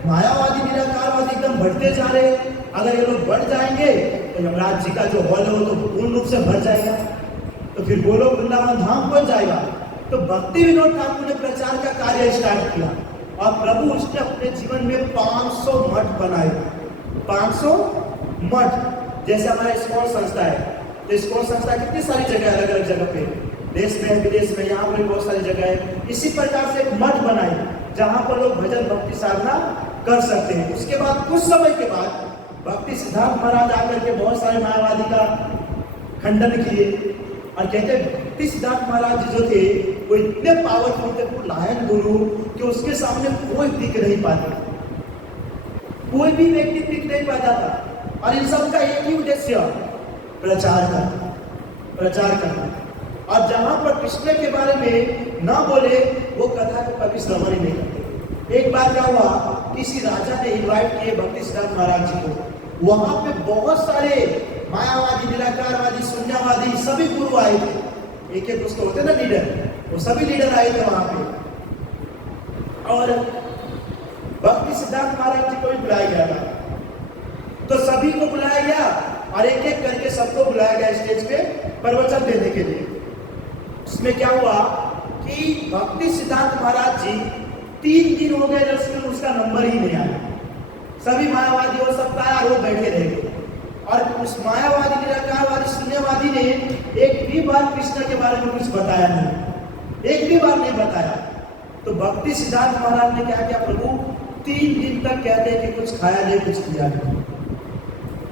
मायावादी निराकारवादी एकदम बढ़ते जा रहे। अगर ये लोग बढ़ जाएंगे तो यमराज जी का जो हॉल है वो तो पूर्ण रूप से भर जाएगा, तो फिर गोलोक वृंदावन धाम पहुंच जाएगा। तो भक्ति विनोद ठाकुर ने प्रचार का कार्य स्टार्ट किया और प्रभु उसने अपने जीवन में 500 मठ बनाए। 500 मठ, जैसे हमारा इस्कॉन संस्था है, तो इस्कॉन संस्था कितनी सारी जगह, अलग अलग जगह पे, देश में, विदेश में, यहाँ पर भी बहुत सारी जगह है। इसी प्रकार से एक मठ बनाए जहाँ पर लोग भजन भक्ति साधना कर सकते हैं। उसके बाद कुछ समय के बाद भक्ति सिद्धांत महाराज आकर के बहुत सारे मायावादी का खंडन किए और कहते भक्ति सिद्धांत महाराज जी जो थे वो इतने पावरफुल थे, वो लायन गुरु, कि उसके सामने कोई टिक नहीं पाता, कोई भी व्यक्ति टिक नहीं पाता था। और इन सब का एक ही उद्देश्य, प्रचार करना, प्रचार करना। और जहां पर कृष्ण के बारे में ना बोले वो कथा को कभी श्रवण ही नहीं करते। एक बार क्या हुआ, किसी राजा ने इनवाइट किए भक्ति सिद्धांत महाराज जी को, वहां पे बहुत सारे मायावादी, निराकारवादी, शून्यवादी सभी गुरु आए थे। एक एक उसको होते ना लीडर, वो सभी लीडर आए थे वहां पे। और भक्ति सिद्धांत महाराज जी को भी बुलाया गया था। तो सभी को बुलाया गया और एक एक करके सबको बुलाया गया स्टेज पे प्रवचन देने के लिए। उसमें क्या हुआ कि भक्ति सिद्धांत महाराज जी 3 दिन हो गए जब उसका नंबर ही नहीं आया। सभी मायावादी हो सकता है और वो बैठे रह गए। और उस मायावादी, निराकारवादी, शून्यवादी ने एक भी बार कृष्ण के बारे में कुछ बताया नहीं, एक भी बार नहीं बताया। तो भक्ति सिद्धांत महाराज ने क्या किया, प्रभु 3 दिन तक कहते हैं कि कुछ खाया नहीं, कुछ पिया नहीं,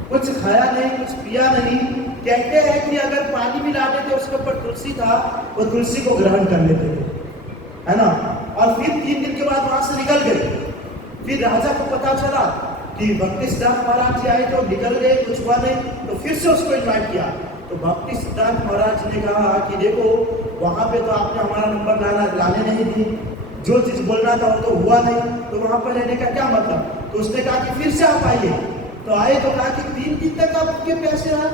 कुछ खाया नहीं, कुछ पिया नहीं। कहते हैं कि अगर पानी मिला देते उसके ऊपर तुलसी था, वो तुलसी को ग्रहण कर लेते थे, है ना। और फिर 3 दिन के बाद वहां से निकल गए। फिर राजा को पता चला कि भक्ति सिद्धांत महाराज जी आए तो निकल गए, कुछ हुआ नहीं। तो फिर से उसको इन्वाइट किया। तो भक्ति सिद्धांत महाराज जी ने कहा कि देखो वहां पे तो आपने हमारा नंबर लाने नहीं दी, जो चीज बोलना था वो तो हुआ नहीं, तो वहां पर रहने का क्या मतलब। तो उसने कहा कि फिर से आप आइए। तो आए तो कहा कि 3 दिन तक आप उनके पैसे रहा।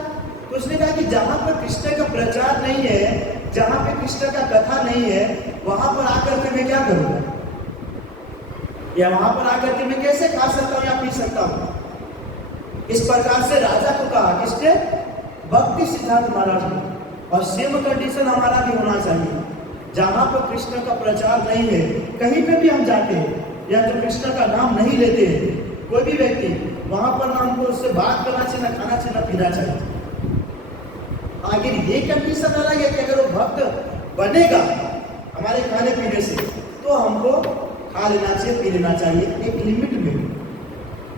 तो उसने कहा कि जहां पर कृष्ण का प्रचार नहीं है, जहां पे कृष्ण का कथा नहीं है, वहां पर आकर के मैं क्या करूंगा, या वहां पर आकर के मैं कैसे खा सकता हूं या पी सकता हूं। इस प्रकार से राजा को कहा, किसने, भक्ति सिद्धांत महाराज ने। और सेम कंडीशन हमारा भी होना चाहिए। जहां पर कृष्ण का प्रचार नहीं है, कहीं पे भी हम जाते हैं या जो कृष्ण का नाम नहीं लेते हैं, कोई भी व्यक्ति, वहां पर ना हमको उससे बात करना चाहिए, ना खाना चाहिए, ना पीना चाहिए। आगे ये कंडीशन अलग है कि अगर वो भक्त बनेगा हमारे खाने पीने से, तो हमको खा लेना चाहिए, पी लेना चाहिए, एक लिमिट में,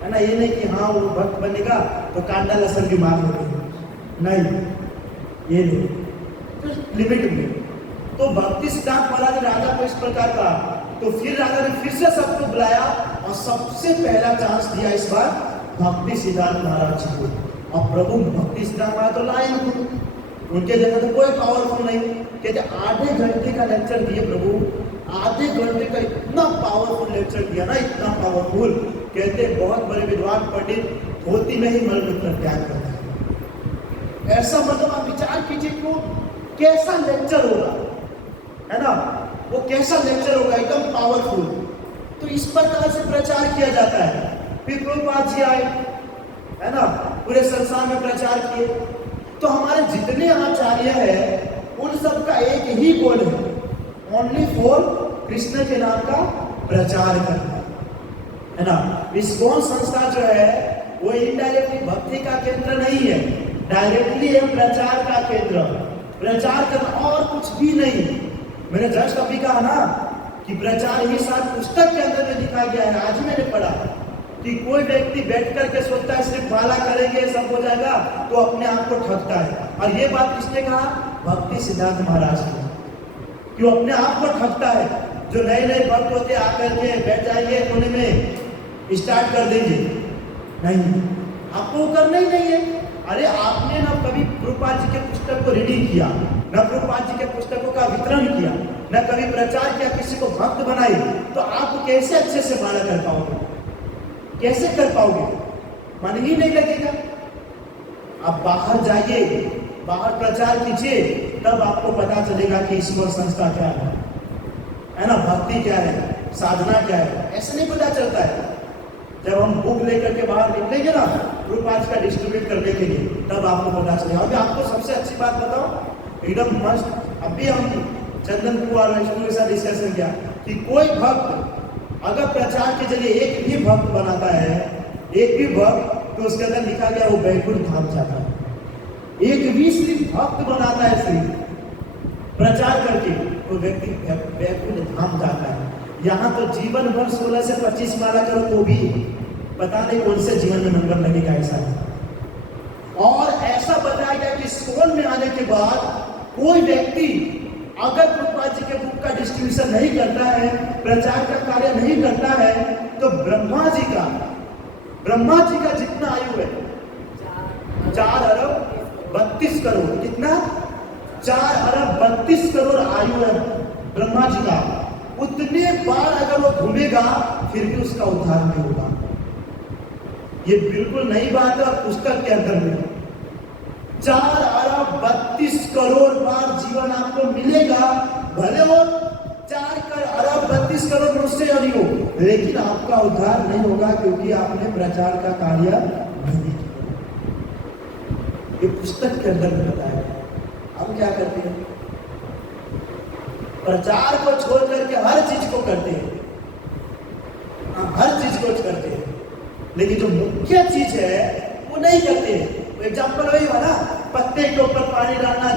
है ना। ये नहीं कि हाँ वो भक्त बनेगा तो कांडा लहसुन भी मार नहीं, ये नहीं, तो लिमिट में। तो भक्ति सिद्धांत महाराज ने राजा को इस प्रकार कहा। तो फिर राजा ने फिर से सबको बुलाया और सबसे पहला चांस दिया इस बार भक्ति सिद्धांत महाराज जी को। और प्रभु भक्ति सिद्धांत महाराज तो लाए गुरु, उनके जगह तो कोई पावरफुल नहीं। कहते आधे घंटे का लेक्चर दिए प्रभु, आधे घंटे का इतना पावरफुल लेक्चर दिया ना, इतना पावरफुल। कहते बहुत बड़े विद्वान पंडित धोती में ही मलमूत्र त्याग करते हैं। ऐसा मतलब आप विचार कीजिए कि वो कैसा लेक्चर होगा, है ना, वो कैसा लेक्चर होगा, एकदम पावरफुल। तो इस प्रकार से प्रचार किया जाता है। फिर प्रभुपाद जी आए, है ना, पूरे संसार में प्रचार किए। तो हमारे जितने आचार्य हैं उन सब का एक ही गोल है, ओनली फॉर कृष्ण के नाम का प्रचार करना, है ना। इस्कॉन संस्था जो है वो इनडायरेक्टली भक्ति का केंद्र नहीं है, डायरेक्टली है प्रचार का केंद्र। प्रचार करना और कुछ भी नहीं। मैंने जस्ट अभी कहा ना कि प्रचार ही साथ पुस्तक के अंदर में लिखा गया है। आज मैंने पढ़ा कि कोई व्यक्ति बैठ करके सोचता है सिर्फ माला करेंगे सब हो जाएगा, तो अपने आप को ठगता है। और ये बात किसने कहा? भक्ति सिद्धार्थ महाराज ने। क्यों अपने आप को ठगता है? जो नए नए भक्त होते आकर के बैठ जाएंगे कोने में, स्टार्ट कर देंगे। नहीं, आपको करना ही नहीं है। अरे आपने ना कभी प्रभुपाद जी के पुस्तक को रीडिंग किया, न प्रभुपाद जी के पुस्तकों का वितरण किया, न कभी प्रचार किया, किसी को भक्त बनाए, तो आप कैसे अच्छे से माला कर पाओगे? कैसे कर पाओगे? मन ही नहीं लगेगा। आप बाहर जाइए, बाहर प्रचार कीजिए, तब आपको पता चलेगा कि ईश्वर संस्था क्या है ना, भक्ति क्या है, साधना क्या है। ऐसे नहीं पता चलता है। जब हम बुक लेकर के बाहर निकलेंगे ना प्रभुपाद का डिस्ट्रीब्यूट करने के लिए, तब आपको पता चलेगा। अभी आपको सबसे अच्छी बात बताओ, एकदम मस्त। अभी हम चंदनपुर और वैष्णव के साथ डिस्कशन किया कि कोई भक्त अगर प्रचार के जरिए एक भी भक्त बनाता है, एक भी भक्त, तो उसके अंदर लिखा गया वो बैकुंठ धाम जाता है। एक भी सिर्फ भक्त बनाता है सिर्फ प्रचार करके, तो व्यक्ति बैकुंठ धाम जाता है। यहाँ तो जीवन भर 16 से 25 माला करो तो भी पता नहीं कौन से जीवन में नंबर लगेगा ऐसा। और ऐसा बताया गया कि इस्कॉन में आने के बाद कोई व्यक्ति अगर प्रभुपाद जी के बुक का डिस्ट्रीब्यूशन नहीं करता है, प्रचार का कार्य नहीं करता है, तो ब्रह्मा जी का जितना आयु है 4 अरब 32 करोड़, कितना? 4 अरब 32 करोड़ आयु है ब्रह्मा जी का। उतने बार अगर वो घूमेगा फिर भी उसका उद्धार नहीं होगा। ये बिल्कुल नई बात है। पुस्तक के अंदर में 4 अरब 32 करोड़ बार जीवन आपको मिलेगा, भले वो 4 अरब 32 करोड़ मनुष्य नहीं हो, लेकिन आपका उद्धार नहीं होगा, क्योंकि आपने प्रचार का कार्य नहीं किया। ये पुस्तक के अंदर में बताया गया। हम क्या करते हैं? प्रचार को छोड़ करके हर चीज को करते हैं, हर चीज को करते हैं, लेकिन जो मुख्य चीज है वो नहीं करते हैं। एग्जाम्पल वही हुआ ना, पत्ते के ऊपर पानी डालना,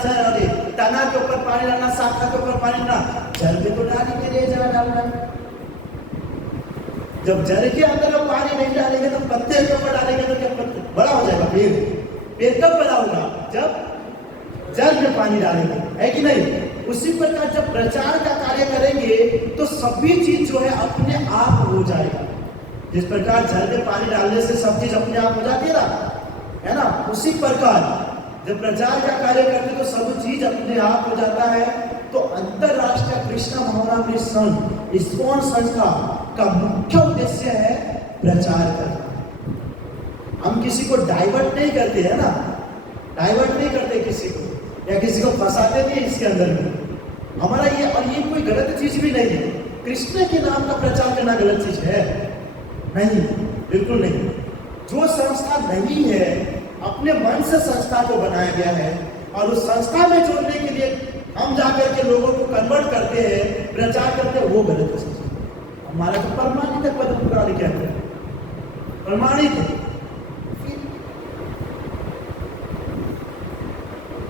तना के ऊपर पानी डालना, शाखा के ऊपर पानी डालना, जड़ में तो डालने के लिए जड़ डालना। जब जड़ के अंदर वो पानी नहीं डालेंगे तो पत्ते के ऊपर डालेंगे तो क्या पत्ते बड़ा हो जाएगा? पेड़ कब बड़ा होगा? जब जड़ में पानी डालेंगे, है कि नहीं? उसी प्रकार जब प्रचार का कार्य करेंगे तो सभी चीज जो है अपने आप हो जाएगा। जिस प्रकार जल में पानी डालने से सब चीज अपने आप हो जाती है ना, उसी प्रकार जब प्रचार का कार्य करते तो सब चीज अपने आप हो जाता है। तो अंतरराष्ट्रीय कृष्ण महामंडल संघ इस्कॉन संस्था का मुख्य उद्देश्य है प्रचार करना। हम किसी को डाइवर्ट नहीं करते है ना, डाइवर्ट नहीं करते किसी को, या किसी को फंसाते नहीं इसके अंदर में। हमारा ये, और ये कोई गलत चीज भी नहीं है। कृष्ण के नाम का प्रचार करना गलत चीज है? नहीं, बिल्कुल नहीं। जो संस्था नहीं है, अपने मन से संस्था को बनाया गया है, और उस संस्था में जोड़ने के लिए हम जाकर के लोगों को कन्वर्ट करते हैं, प्रचार करते हैं, वो गलत है। हमारा तो प्रमाणित है, पद पुराण के अंदर प्रमाणित है।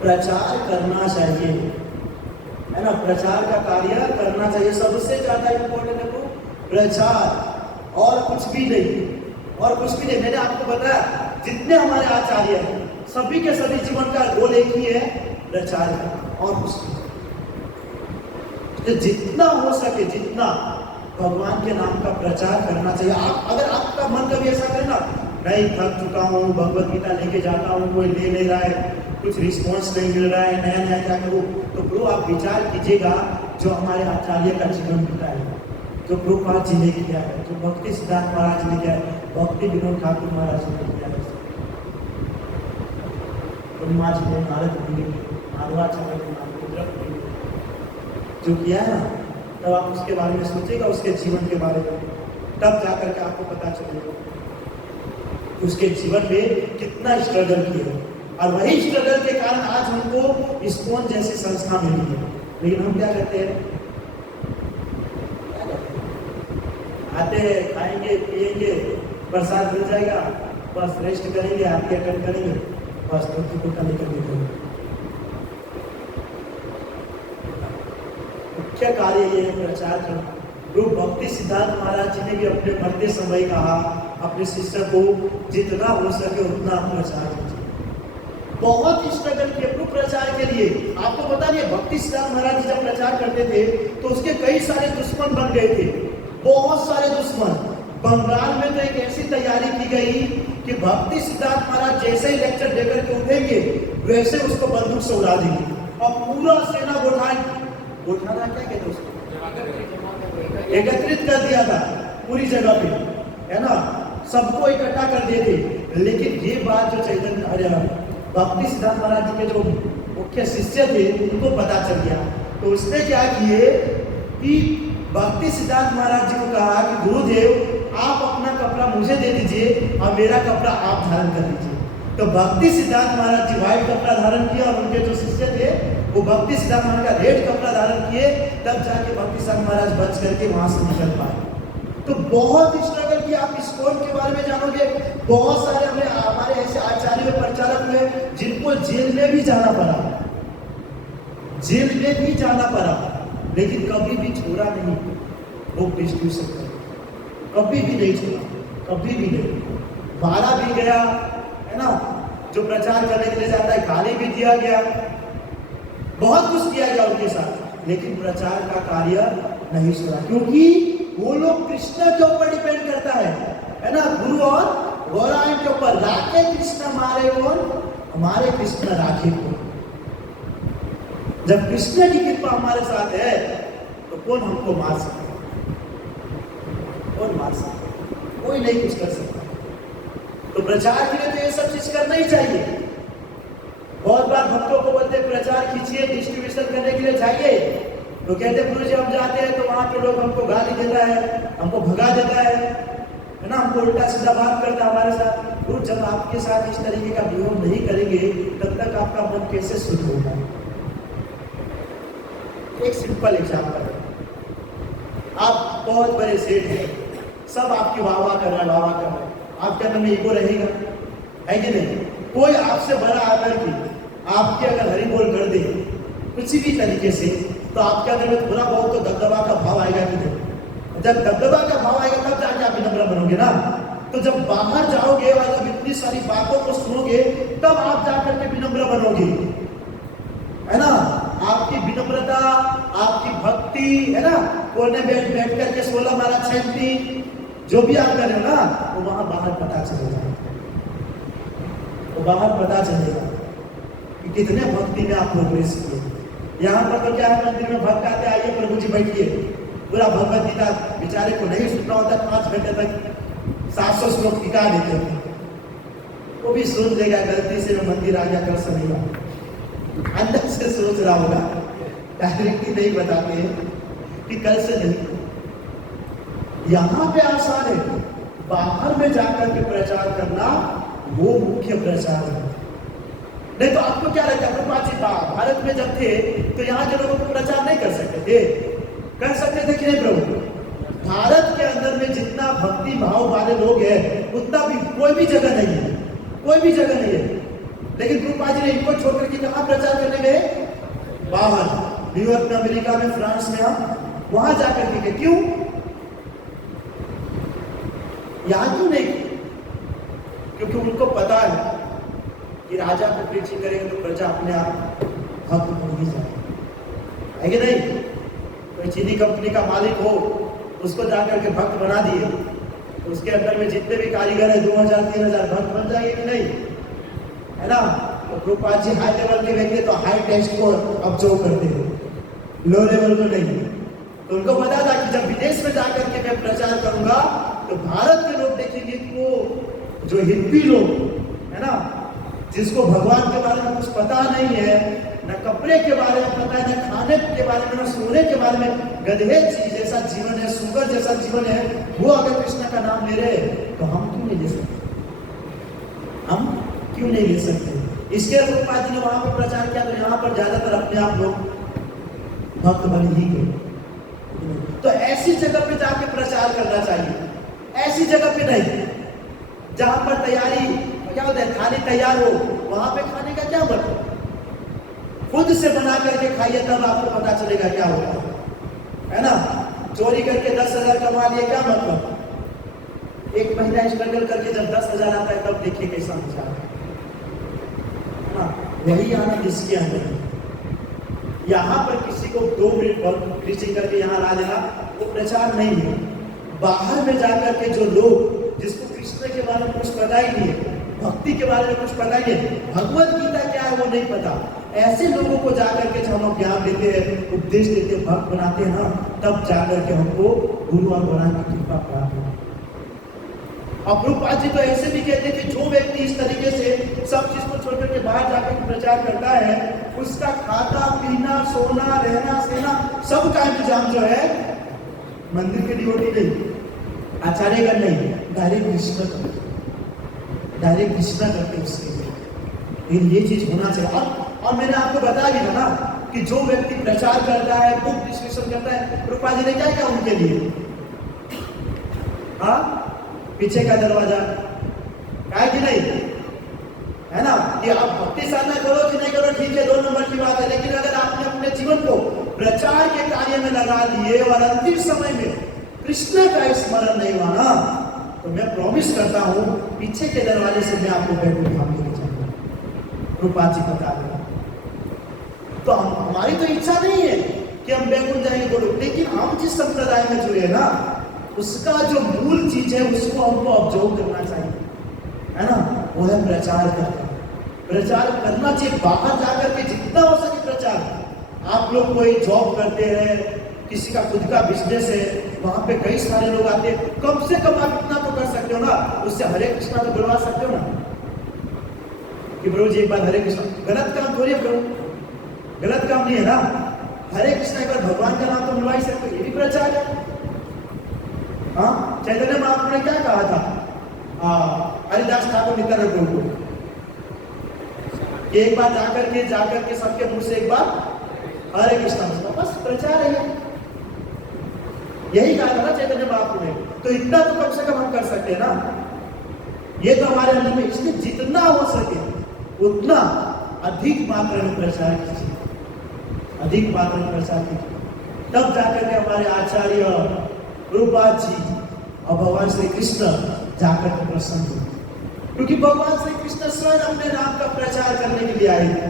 प्रचार करना चाहिए, है ना, प्रचार का कार्य करना चाहिए। सबसे ज्यादा इंपॉर्टेंट है वो प्रचार, और कुछ भी नहीं, और कुछ भी नहीं। मैंने आपको बताया जितने हमारे आचार्य हैं सभी के सभी जीवन का गोल एक ही है, प्रचार करना, और कुछ नहीं। तो जितना हो सके, जितना भगवान के नाम का प्रचार करना चाहिए। आप अगर आपका मन कभी ऐसा करे ना, नहीं थक चुका हूँ, भगवत गीता लेके जाता हूँ, कोई ले नहीं रहा है, कुछ रिस्पॉन्स नहीं मिल रहा है, नया नया क्या करूँ, तो गुरु आप विचार कीजिएगा जो हमारे आचार्य का जीवन बीता है, जो प्रभुपाद जी ने किया है, जो भक्ति सिद्धार्थ महाराज ने किया है, भक्ति विनोद ठाकुर महाराज ने किया है, ब्रह्मा जी ने, नारद मुनि, माधवाचार्य ने जो किया है ना, तब आप उसके बारे में सोचिएगा, उसके जीवन के बारे में, तब जाकर के आपको पता चलेगा उसके जीवन में कितना स्ट्रगल किया। और वही स्ट्रगल के कारण आज हमको इस्कॉन जैसी संस्था मिली है। लेकिन हम क्या करते हैं? आते हैं, खाएंगे पिएंगे, प्रसाद मिल जाएगा, बस रेस्ट करेंगे, आरती अटेंड करेंगे, बस धोती कुर्ता लेकर निकलेंगे। मुख्य कार्य ये है प्रचार करना। गुरु भक्ति सिद्धार्थ महाराज जी ने भी अपने मरते समय कहा अपने शिष्य को जितना हो सके उतना प्रचार कीजिए। बहुत स्ट्रगल किए प्रभु प्रचार के लिए। आपको पता नहीं भक्ति सिद्धार्थ महाराज जी जब प्रचार करते थे तो उसके कई सारे दुश्मन बन गए थे, बहुत सारे दुश्मन। बंगाल में तो एक ऐसी तैयारी की गई कि भक्ति सिद्धार्थ महाराज जैसे ही लेक्चर देकर के उठेंगे वैसे उसको बंदूक से उड़ा देंगे और पूरा सेना उठाना क्या कहते उसको एकत्रित कर दिया था पूरी जगह पे, है ना, सबको इकट्ठा कर दिए थे। लेकिन ये बात जो चैतन्य भक्ति सिद्धार्थ महाराज जी के जो मुख्य शिष्य थे उनको पता चल गया, तो उसने क्या किए कि भक्ति सिद्धार्थ महाराज जी को कहा कि गुरुदेव आप अपना कपड़ा मुझे दे दीजिए और मेरा कपड़ा आप धारण कर लीजिए। तो भक्ति सिद्धार्थ महाराज जी व्हाइट कपड़ा धारण किया और उनके जो शिष्य थे वो भक्ति सिद्धार्थ महाराज का रेड कपड़ा धारण किए, तब जाके भक्ति सिद्धार्थ महाराज बच करके वहां से निकल पाए। तो बहुत स्ट्रगल किया। आप इस्कॉन के बारे में जानोगे, बहुत सारे हमारे ऐसे आचार्य प्रचारक हुए जिनको जेल में भी जाना पड़ा, जेल में भी जाना पड़ा, लेकिन कभी भी छोड़ा नहीं वो डिस्ट्रीब्यूशन कर, कभी भी नहीं छोड़ा, कभी भी नहीं। मारा भी गया, है ना, जो प्रचार करने के लिए जाता है गाली भी दिया गया, बहुत कुछ किया गया उनके साथ, लेकिन प्रचार का कार्य नहीं छोड़ा, क्योंकि वो लोग कृष्ण के ऊपर डिपेंड करता है ना, गुरु और गौरांग के ऊपर। राखे कृष्ण मारे कौन, हमारे कृष्ण राखे को। जब कृष्ण की कृपा हमारे साथ है तो कौन हमको मार सकता, कौन मार सकता, कोई नहीं कुछ कर सकता। तो प्रचार के लिए तो ये सब चीज करना ही चाहिए। बहुत बार भक्तों को बोलते प्रचार कीजिए, डिस्ट्रीब्यूशन करने के लिए जाइए, तो कहते गुरु जी हम जाते हैं तो वहां पे लोग हमको गाली देता है, हमको भगा देता है ना, हमको उल्टा सीधा बात करता है हमारे साथ। गुरु जब आपके साथ इस तरीके का बिहेव नहीं करेंगे तब तक आपका मन कैसे शुद्ध होगा। एक सिंपल एग्जाम्पल है, आप बहुत बड़े सेठ हैं, सब आपकी वाह वाह कर रहा है, वाह वाह कर रहा है, आपके अंदर में ईगो रहेगा, है कि नहीं? कोई आपसे बड़ा आकर के आपके अगर हरि बोल कर दे किसी भी तरीके से, तो आपके अंदर में थोड़ा बहुत तो दबदबा का भाव आएगा कि नहीं? जब दबदबा का भाव आएगा तब जाके आप विनम्र बनोगे ना। तो जब बाहर जाओगे और जब इतनी सारी बातों को सुनोगे तब आप जाकर के विनम्र बनोगे, है ना। आपकी विनम्रता, आपकी भक्ति, है ना, कोने बैठ करके 16 माला छंती जो भी आप कर रहे हो ना, वो वहां बाहर पता चलेगा, वो बाहर पता चलेगा कि कितने भक्ति में आप प्रोग्रेस किए। यहाँ पर तो क्या है, मंदिर में भक्त आते, आइए प्रभु जी बैठिए, पूरा भगवत गीता बेचारे को नहीं सुनना होता, 5 घंटे तक 700 श्लोक टिका देते हैं, वो भी सोच लेगा गलती से मैं मंदिर आ गया, कल से नहीं आऊंगा, अंदर से सोच रहा होगा, डायरेक्टली नहीं बताते हैं कि कल से नहीं। यहाँ पे आसान है, बाहर में जाकर के प्रचार करना वो मुख्य प्रचार है। नहीं तो आपको क्या लगता है, प्रभुपाद जी भारत में जब थे तो यहाँ के लोगों को प्रचार नहीं कर सकते थे? कर सकते थे कि नहीं प्रभु? भारत के अंदर में जितना भक्ति भाव वाले लोग हैं उतना भी कोई भी जगह नहीं है, कोई भी जगह नहीं है। लेकिन प्रभुपाद जी ने इनको छोड़कर के कहाँ प्रचार करने गए? बाहर, न्यूयॉर्क में, अमेरिका में, फ्रांस में, हम वहां जाकर के। क्यों? यहाँ क्यों नहीं? क्योंकि उनको पता है कि राजा को प्रीचिंग करेंगे तो प्रजा अपने आप भक्त बन ही जाए, है कि नहीं? कोई चीनी कंपनी का मालिक हो, उसको जाकर के भक्त बना दिए तो उसके अंदर में जितने भी कारीगर है 2000-3000 भक्त बन जाएंगे कि नहीं, है ना। तो प्रभुपाद जी हाई लेवल के व्यक्ति तो हाई टेस्ट को ऑब्जर्व करते हैं, लो लेवल को नहीं। तो उनको पता था कि जब विदेश में जाकर के मैं प्रचार करूंगा तो भारत के लोग देखेंगे कि वो जो हिंदी लोग है ना, जिसको भगवान के बारे में कुछ पता नहीं है, न कपड़े के बारे में पता है, न खाने के बारे में, न सोने के बारे में, गधे जैसा जीवन है, सुगर जैसा जीवन है, वो अगर कृष्ण का नाम ले रहे तो हम क्यों नहीं ले सकते? हम क्यों नहीं ले सकते? इसके प्रभुपाद जी ने वहां पर प्रचार किया तो यहाँ पर ज्यादातर अपने आप लोग भक्त बन ही गए। तो ऐसी जगह पे जाके प्रचार करना चाहिए, ऐसी जगह पे नहीं जहां पर तैयारी क्या होता है, खाने तैयार हो, वहां पे खाने का क्या मतलब। खुद से बना करके खाइए, तब आपको पता चलेगा क्या होगा, है ना। चोरी करके 10,000 कमा लिए, क्या मतलब। एक महीना स्ट्रगल करके जब 10,000 आता है, तब देखिए कैसा मजा आता है ना। वही आनंद इसके अंदर है। यहाँ पर किसी को 2 मिनट प्रीचिंग करके यहाँ ला देना वो प्रचार नहीं है। बाहर में जाकर के जो लोग, जिसको कृष्ण के बारे में कुछ पता ही नहीं है, भक्ति के बारे में कुछ पता ही नहीं, भगवत गीता क्या है वो नहीं पता, ऐसे लोगों को जाकर के जब हम ज्ञान देते हैं, उपदेश देते हैं, भक्त बनाते हैं ना, तब जाकर के हमको गुरु और भगवान की कृपा प्राप्त होती है। और प्रभुपाद जी तो ऐसे भी कहते हैं कि जो व्यक्ति इस तरीके से सब चीज को छोड़ करके बाहर जाकर प्रचार करता है, उसका खाता पीना सोना रहना सहना सबका इंतजाम जो है मंदिर के डिवोटी नहीं, आचार्य का नहीं, डायरेक्ट कृष्ण करते, डायरेक्ट कृष्ण करते उसके लिए। लेकिन ये चीज होना चाहिए। और मैंने आपको बता दिया ना कि जो व्यक्ति प्रचार करता है, बुक डिस्कशन करता है, प्रभुपाद जी ने क्या किया उनके लिए, हाँ, पीछे का दरवाजा है कि नहीं, है ना, कि आप भक्ति साधना करो कि नहीं करो ठीक है, 2 नंबर की बात है, लेकिन अगर आपने अपने जीवन को प्रचार के कार्य में लगा लिए और अंतिम समय में कृष्ण का स्मरण नहीं हुआ ना, तो मैं प्रॉमिस करता हूं पीछे के दरवाजे से मैं आपको बैठ उठा के ले जाऊंगा। प्रभुपाद जी बता दें। तो हमारी तो इच्छा नहीं है कि हम बैकुंठ जाएंगे बोलो, लेकिन हम जिस संप्रदाय में जुड़े ना, उसका जो मूल चीज है उसको हमको ऑब्जर्व करना चाहिए, है ना। वो है प्रचार करना, प्रचार करना चाहिए, बाहर जाकर के जितना हो सके प्रचार। आप लोग कोई जॉब करते हैं, किसी का खुद का बिजनेस है, वहां पे कई सारे लोग आते हैं, कम से कम आप इतना तो कर सकते हो ना, उससे हरे कृष्णा तो बुलवा सकते हो ना, कि प्रभु जी एक बार हरे कृष्णा, गलत काम थोड़ी है प्रभु, गलत काम नहीं है ना, हरे कृष्णा एक बार भगवान का नाम तो बुलवा ही सकते हो, ये भी प्रचार है। हाँ, चैतन्य महाप्रभु ने क्या कहा था हरिदास ठाकुर नित्यानंद प्रभु को, एक बार जाकर के सबके मुंह से एक बार हरे कृष्णा, बस प्रचार है, यही कहा था ना चैतन्य महाप्रभु ने। तो इतना तो कम से कम हम कर सकते हैं ना, ये तो हमारे अंदर में, इसलिए जितना हो सके उतना अधिक मात्रा में प्रचार कीजिए, अधिक मात्रा में प्रचार कीजिए, तब जाकर के हमारे आचार्य प्रभुपाद जी और भगवान श्री कृष्ण जाकर के प्रसन्न हुए, क्योंकि भगवान श्री कृष्ण स्वयं अपने नाम का प्रचार करने के लिए आए थे,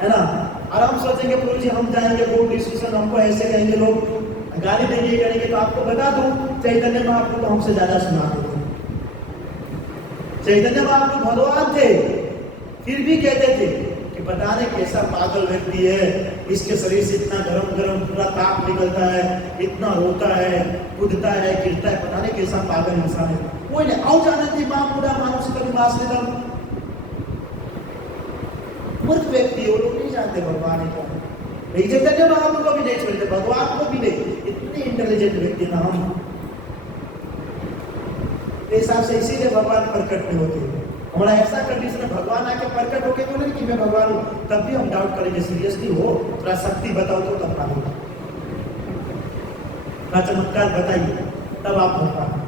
है ना। और हम सोचेंगे प्रभु जी हम जाएंगे बोर्ड डिस्कशन, हमको ऐसे कहेंगे, लोग गाली देंगे करेंगे, तो आपको बता दूं चैतन्य महाप्रभु तो हमसे ज्यादा सुनाते थे। चैतन्य महाप्रभु भगवान थे, फिर भी कहते थे कि पता नहीं कैसा पागल व्यक्ति है, इसके शरीर से इतना गरम गरम पूरा ताप निकलता है, इतना रोता है, कूदता है, गिरता है, पता नहीं कैसा पागल इंसान है। कोई नहीं आओ जानती मां पूरा मानसिक मास मूर्ख व्यक्ति, वो लोग नहीं जानते भगवान है क्या। चैतन्य महाप्रभु को भी नहीं छोड़ते, भगवान को भी नहीं, इतने इंटेलिजेंट व्यक्ति ना हम, हिसाब से इसीलिए भगवान प्रकट नहीं होते। हमारा ऐसा कंडीशन है, भगवान आके प्रकट होके बोले कि मैं भगवान हूं, तब भी हम डाउट करेंगे, सीरियसली हो थोड़ा शक्ति बताओ तो तब मालूम, थोड़ा चमत्कार बताइए तब आप भगवान।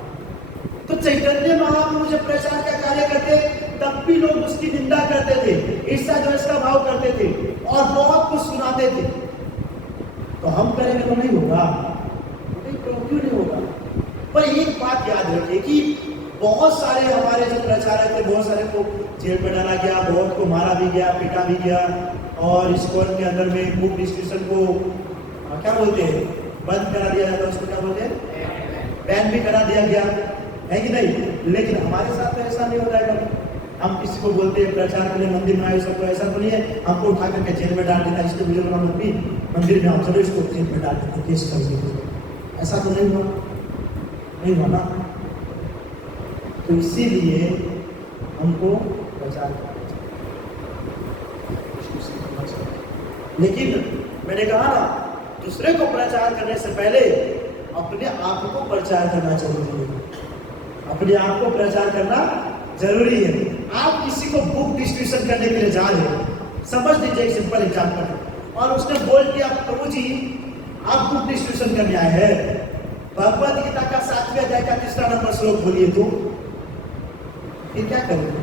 तो चैतन्य महाप्रभु जब प्रचार का कार्य करते तब भी लोग उसकी निंदा करते थे, ईर्ष्या द्वेष का भाव करते थे और बहुत कुछ सुनाते थे। तो हम करेंगे तो नहीं होगा, क्यों नहीं होगा। पर एक बात याद रखिए कि बहुत सारे हमारे जो प्रचारक थे, बहुत सारे को जेल में डाला गया, बहुत को मारा भी गया, पीटा भी गया, और इस्कॉन के अंदर में बुक डिस्ट्रीब्यूशन को क्या बोलते हैं बंद करा दिया जाता, उसको क्या बोलते हैं बैन भी करा दिया गया, है कि नहीं। लेकिन हमारे साथ तो ऐसा नहीं होता है कभी, हम किसी को बोलते हैं प्रचार के लिए मंदिर में आए, सबको ऐसा तो नहीं है हमको उठा करके जेल में डाल देता, इसके बुजुर्ग हम भी मंदिर में हम चलो इसको जेल में डाल देते केस कर, ऐसा तो नहीं हुआ, नहीं हुआ ना। तो इसीलिए हमको प्रचार करना चाहिए। लेकिन मैंने कहा ना, दूसरे को प्रचार करने से पहले अपने आप को प्रचार करना जरूरी है, अपने आप को प्रचार करना जरूरी है। आप किसी को बुक डिस्ट्रीब्यूशन करने के लिए जा रहे हैं, समझ लीजिए एक सिंपल एग्जाम्पल है, और उसने बोल दिया प्रभु जी आप बुक डिस्ट्रीब्यूशन करने आए हैं, भगवद गीता का 7वें अध्याय का 3 नंबर श्लोक बोलिए तो फिर क्या करेंगे?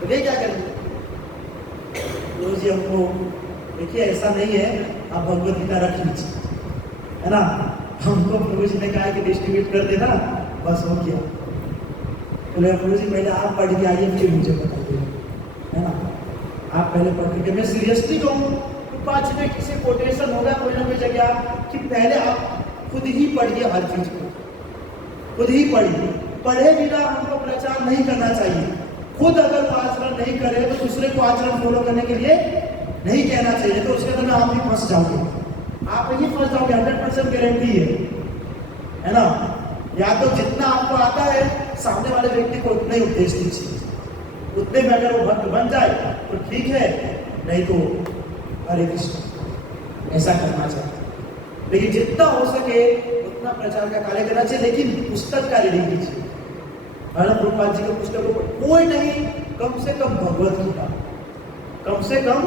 तो क्या करेंगे? गुरु जी हमको देखिए ऐसा नहीं है, आप भगवद गीता रख लीजिए, है ना। हमको प्रभु जी ने कहा कि डिस्ट्रीब्यूट कर देना, बस हो गया। बोले प्रभु जी पहले आप पढ़ के आइए फिर मुझे बताइए, है ना। आप पहले पढ़ के, मैं सीरियसली कहूँ, पांच में किसी कोटेशन होगा कोई ना कोई जगह कि पहले आप खुद ही पढ़िए, हर चीज को खुद ही पढ़िए। पढ़े बिना हमको प्रचार नहीं करना चाहिए। खुद अगर वो आचरण नहीं करे तो दूसरे को आचरण फॉलो करने के लिए नहीं कहना चाहिए, तो उसके अंदर आप भी फंस जाओगे, आप ही फंस जाओगे, 100% गारंटी है ना। या तो जितना आपको आता है सामने वाले व्यक्ति को उतना ही उपदेश दीजिए, उतने में अगर वो भक्त बन जाए तो ठीक है, नहीं तो हरे कृष्ण, ऐसा करना चाहिए। लेकिन जितना हो सके उतना प्रचार का कार्य करना चाहिए, लेकिन पुस्तक का रीडिंग कीजिए। प्रभुपाद जी के पुस्तकों पर कोई नहीं, कम से कम भगवद गीता, कम से कम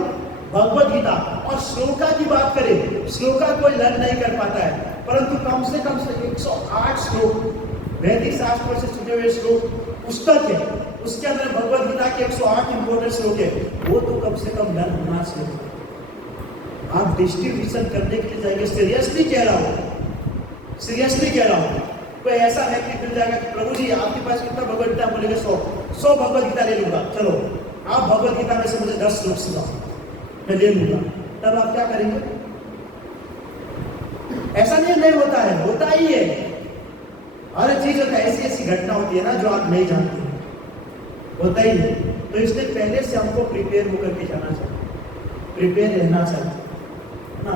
भगवद गीता। और श्लोका की बात करें, श्लोका कोई लर्न नहीं कर पाता है, परंतु कम से 108 श्लोक वैदिक शास्त्र से छुटे हुए श्लोक पुस्तक है, उसके अंदर भगवद गीता के 108 इंपोर्टेंट श्लोक है, वो तो कम से कम लर्न होना चाहिए। आप डिस्ट्रीब्यूशन करने के लिए जाएंगे, सीरियसली कह रहा हूँ, सीरियसली कह रहा हूँ। कोई ऐसा व्यक्ति मिल जाएगा कि प्रभु जी आपके पास कितना भगवद गीता, बोलेंगे 100 भगवद गीता ले लूंगा, चलो आप भगवद गीता में से मुझे 10 श्लोक सुनाओ, मैं ले लूंगा। तब आप क्या करेंगे? ऐसा नहीं होता है, होता ही है, हर चीज होता है। ऐसी ऐसी घटना होती है ना जो आप नहीं जानते, होता ही है। तो इसलिए पहले से हमको प्रिपेयर होकर के जाना चाहिए, प्रिपेयर रहना चाहिए, है ना।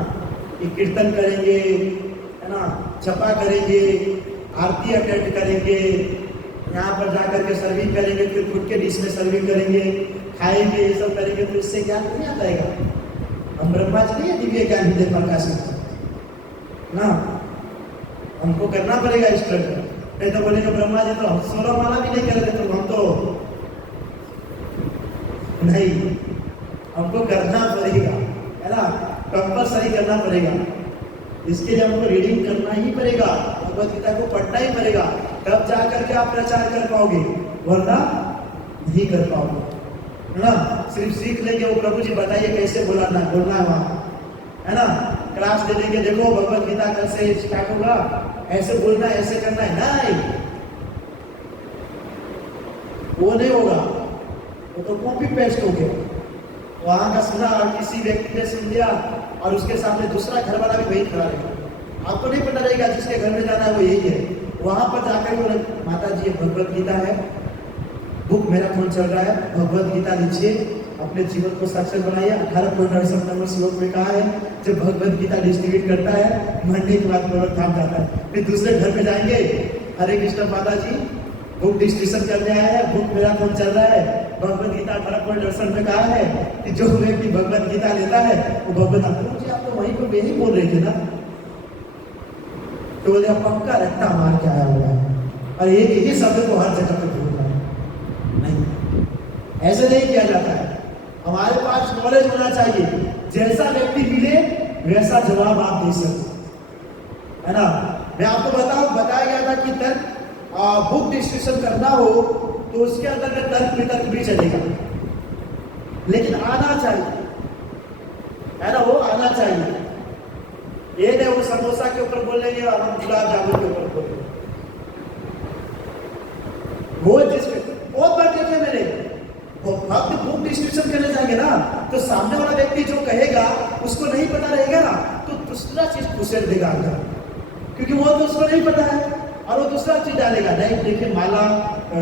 कि कीर्तन करेंगे, है ना, जपा करेंगे, आरती अटेंड करेंगे, यहाँ पर जाकर के सर्विंग करेंगे, फिर खुद के डिश में सर्विंग करेंगे, खाएंगे, ये सब करेंगे, तो इससे ज्ञान नहीं आ जाएगा। हम ब्रह्मा जी नहीं है दिव्य ज्ञान हृदय प्रकाशित ना, हमको करना पड़ेगा स्ट्रगल। नहीं तो बोलेंगे ब्रह्मा जी तो 16 माला भी नहीं कर देते, तो हम तो नहीं, हमको करना पड़ेगा, है ना, कंपल्सरी करना पड़ेगा। इसके लिए हमको रीडिंग करना ही पड़ेगा, भगवद गीता को पढ़ना ही पड़ेगा, तब जाकर के आप प्रचार कर पाओगे, वरना नहीं कर पाओगे, है ना। सिर्फ सीख लेंगे, वो प्रभु जी बताइए कैसे बोलना है वहाँ, है ना। क्लास दे देंगे, देखो भगवद गीता कल से स्टार्ट होगा, ऐसे बोलना है, ऐसे करना है, नहीं, वो नहीं होगा, वो तो कॉपी पेस्ट हो गया। वहां का सुना और किसी व्यक्ति ने सुन लिया और उसके सामने दूसरा घर वाला भी वही खड़ा रहेगा, आपको नहीं पता रहेगा जिसके घर में जाना है वो यही है। वहां पर जाकर बोले माता जी ये भगवद गीता है, बुक मैराथन चल रहा है, भगवद गीता लीजिए, अपने जीवन को सक्सेस बनाइए। 18.68 नंबर श्लोक में कहा है, जब भगवद गीता डिस्ट्रीब्यूट करता है मरने के बाद पर्वत थाम जाता है। फिर दूसरे घर में जाएंगे, हरे कृष्ण माता जी बुक डिस्ट्रीब्यूशन करने आया है, बुक मैराथन चल रहा है, भगवद गीता 18.68 में कहा है कि जो व्यक्ति भगवद गीता लेता है वो भगवद गीता। आप तो वहीं पर यही बोल रहे थे ना, तो बोले पक्का रट्टा मार के आया हुआ है और एक ही शब्द को हर जगह पे बोल रहा है। नहीं, ऐसे नहीं किया जाता है। हमारे पास नॉलेज होना चाहिए, जैसा व्यक्ति मिले वैसा जवाब आप दे सकते, है ना। मैं आपको बताया गया था कि तर्क बुक डिस्कशन करना हो तो उसके अंदर में तर्क वितर्क भी चलेगा, लेकिन आना चाहिए, है ना, वो आना चाहिए। ये नहीं वो समोसा के ऊपर बोलेंगे और हम गुलाब जामुन के ऊपर बोलेंगे। वो जिसके बहुत बार देखे मैंने, भक्त बुक डिस्ट्रीब्यूशन करने जाएंगे ना तो सामने वाला व्यक्ति जो कहेगा उसको नहीं पता रहेगा ना, तो दूसरा चीज पूछ देगा अंदर, क्योंकि वो तो उसको नहीं पता है और वो दूसरा चीज डालेगा। नहीं देखिए माला,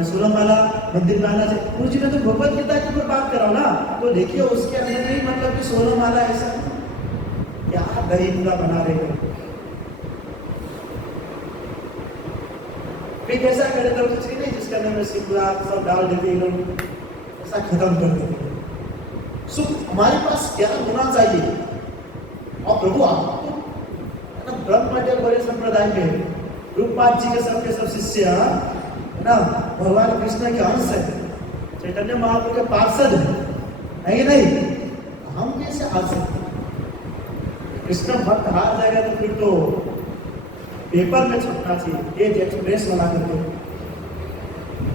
सोलह माला मंदिर में आना चाहिए, गुरु जी ने तो भगवद गीता के ऊपर बात कराओ ना, तो देखिए उसके अंदर नहीं मतलब कि 16 माला ऐसा क्या दही पूरा बना रहे हैं। फिर कैसा करे तो कुछ नहीं, जिसके अंदर में सिकुड़ा सब डाल देते हैं लोग, ऐसा खत्म कर देते। सो हमारे पास ज्ञान होना चाहिए। और प्रभु आपको ब्रह्मचर्य बड़े संप्रदाय में रूपपाद जी के सब शिष्य है ना, भगवान कृष्ण के अंश है, चैतन्य महाप्रभु के पार्षद है, नहीं हम कैसे आ सकते? कृष्ण भक्त हार जाएगा तो फिर तो पेपर में छपना चाहिए, एज एक्सप्रेस बना करके।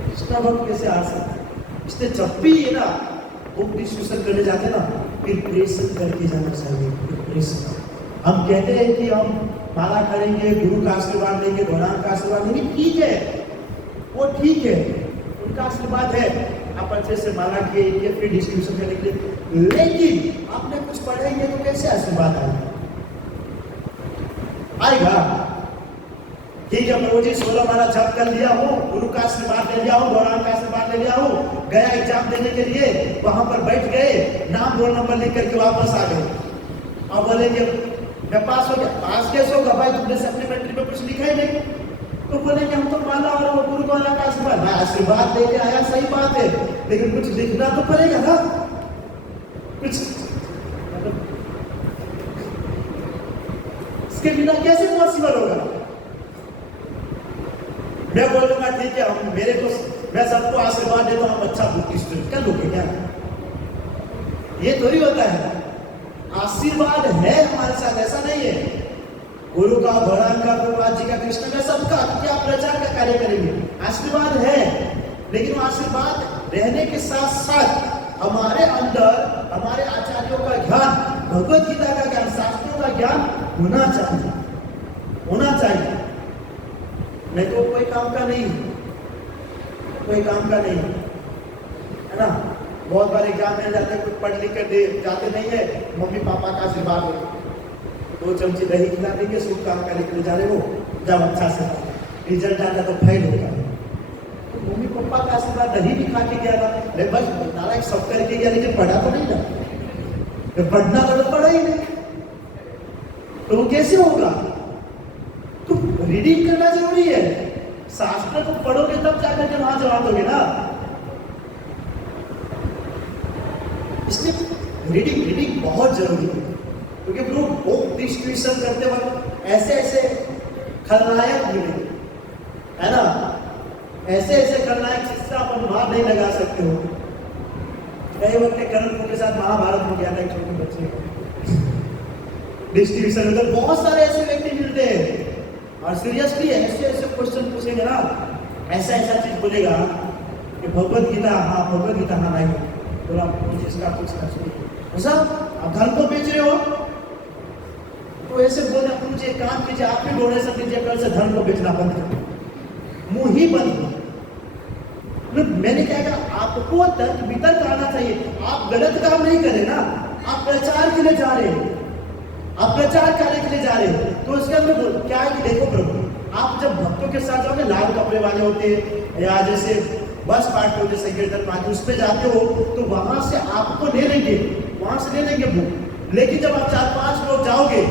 कृष्ण भक्त कैसे हार सकता है? इसलिए जब भी ये ना बुक डिस्कशन करने जाते ना, प्रिपरेशन करके जाना चाहिए। प्रिपरेशन। हम कहते हैं कि हम माला करेंगे, गुरु का आशीर्वाद लेंगे, भगवान का आशीर्वाद लेंगे, ठीक है, वो ठीक है, उनका आशीर्वाद है, आप अच्छे से माला किए फिर डिस्ट्रीब्यूशन करने के लिए, लेकिन आपने कुछ पढ़ेंगे तो कैसे आशीर्वाद आएगा? ठीक है, प्रभु जी 16 माला जप कर लिया हूँ, गुरु का आशीर्वाद ले लिया हूँ, भगवान का आशीर्वाद ले लिया हूँ, गया एग्जाम देने के लिए, वहां पर बैठ गए, नाम रोल नंबर लिख करके वापस आ गए, और बोलेंगे मैं पास हो गया। पास कैसे होगा भाई, तुमने सप्लीमेंट्री में कुछ लिखा ही नहीं। तो बोलेंगे हम तो माला और गुरु का आशीर्वाद, मैं आशीर्वाद लेके आया, सही बात है, लेकिन कुछ लिखना तो पड़ेगा ना, कुछ इसके बिना कैसे पॉसिबल होगा? मैं बोलूंगा ठीक है, हम मेरे को मैं सबको आशीर्वाद देता हूं, हम अच्छा बुक स्टूडेंट कर लोगे क्या? ये थोड़ी होता है। आशीर्वाद है हमारे साथ, ऐसा नहीं है। गुरु का, भगवान का, प्रभुपाद जी का, कृष्ण का, सबका, क्या प्रचार का कार्य करेंगे, आशीर्वाद है, लेकिन वो आशीर्वाद रहने के साथ साथ हमारे अंदर हमारे आचार्यों का ज्ञान, भगवत गीता का ज्ञान, शास्त्रों का ज्ञान होना चाहिए, होना चाहिए, नहीं तो कोई काम का नहीं, कोई काम का नहीं है ना। बहुत बार एग्जाम में जाते कुछ पढ़ लिख कर दे जाते नहीं है, मम्मी पापा का आशीर्वाद हो, 2 चमची दही खिला देंगे, शुभ काम का लेकर जा रहे हो, जब अच्छा से रिजल्ट आता तो फेल होगा, तो मम्मी पापा का आशीर्वाद दही भी खा के गया था, ले बस नारा सब करके गया, लेकिन पढ़ा तो नहीं था, तो पढ़ना तो पढ़ा ही नहीं, तो वो कैसे होगा? तो रीडिंग करना जरूरी है, शास्त्र को पढ़ोगे तब जाकर के वहां जवाब दोगे ना। इसलिए रीडिंग बहुत जरूरी है, क्योंकि लोग बुक डिस्ट्रीब्यूशन करते वक्त ऐसे ऐसे खलनायक मिलेंगे, है ना, ऐसे ऐसे खलनायक जिससे आप अनुमान नहीं लगा सकते हो। कई वक्त करण के साथ महाभारत में गया था एक छोटे बच्चे को डिस्ट्रीब्यूशन में, तो बहुत सारे ऐसे व्यक्ति मिलते हैं और सीरियसली ऐसे ऐसे क्वेश्चन पूछेंगे ना, ऐसा ऐसा चीज बोलेगा कि भगवत गीता हाँ, भगवत गीता हाँ, नहीं बोला मुझे इसका कुछ नहीं, आप धन को बेच रहे हो, तो ऐसे बोले मुझे काम कीजिए, आप भी डोनेशन दीजिए, कल से धन को बेचना बंद कर, मुंह ही बंद। मैंने क्या कहा, आपको तर्क वितर्क आना चाहिए, आप गलत काम नहीं करे ना, आप प्रचार के लिए जा रहे हो, आप प्रचार कार्य के लिए जा रहे हो, तो उसके अंदर क्या है कि देखो प्रभु, आप जब भक्तों के साथ जाओगे, लाल कपड़े वाले होते हैं या जैसे बस पार्टी होते संकीर्तन पार्टी, उस पर जाते हो तो वहां से आपको ले लेंगे, वहां से ले लेंगे बुक, लेकिन जब आप 4-5 लोग जाओगे,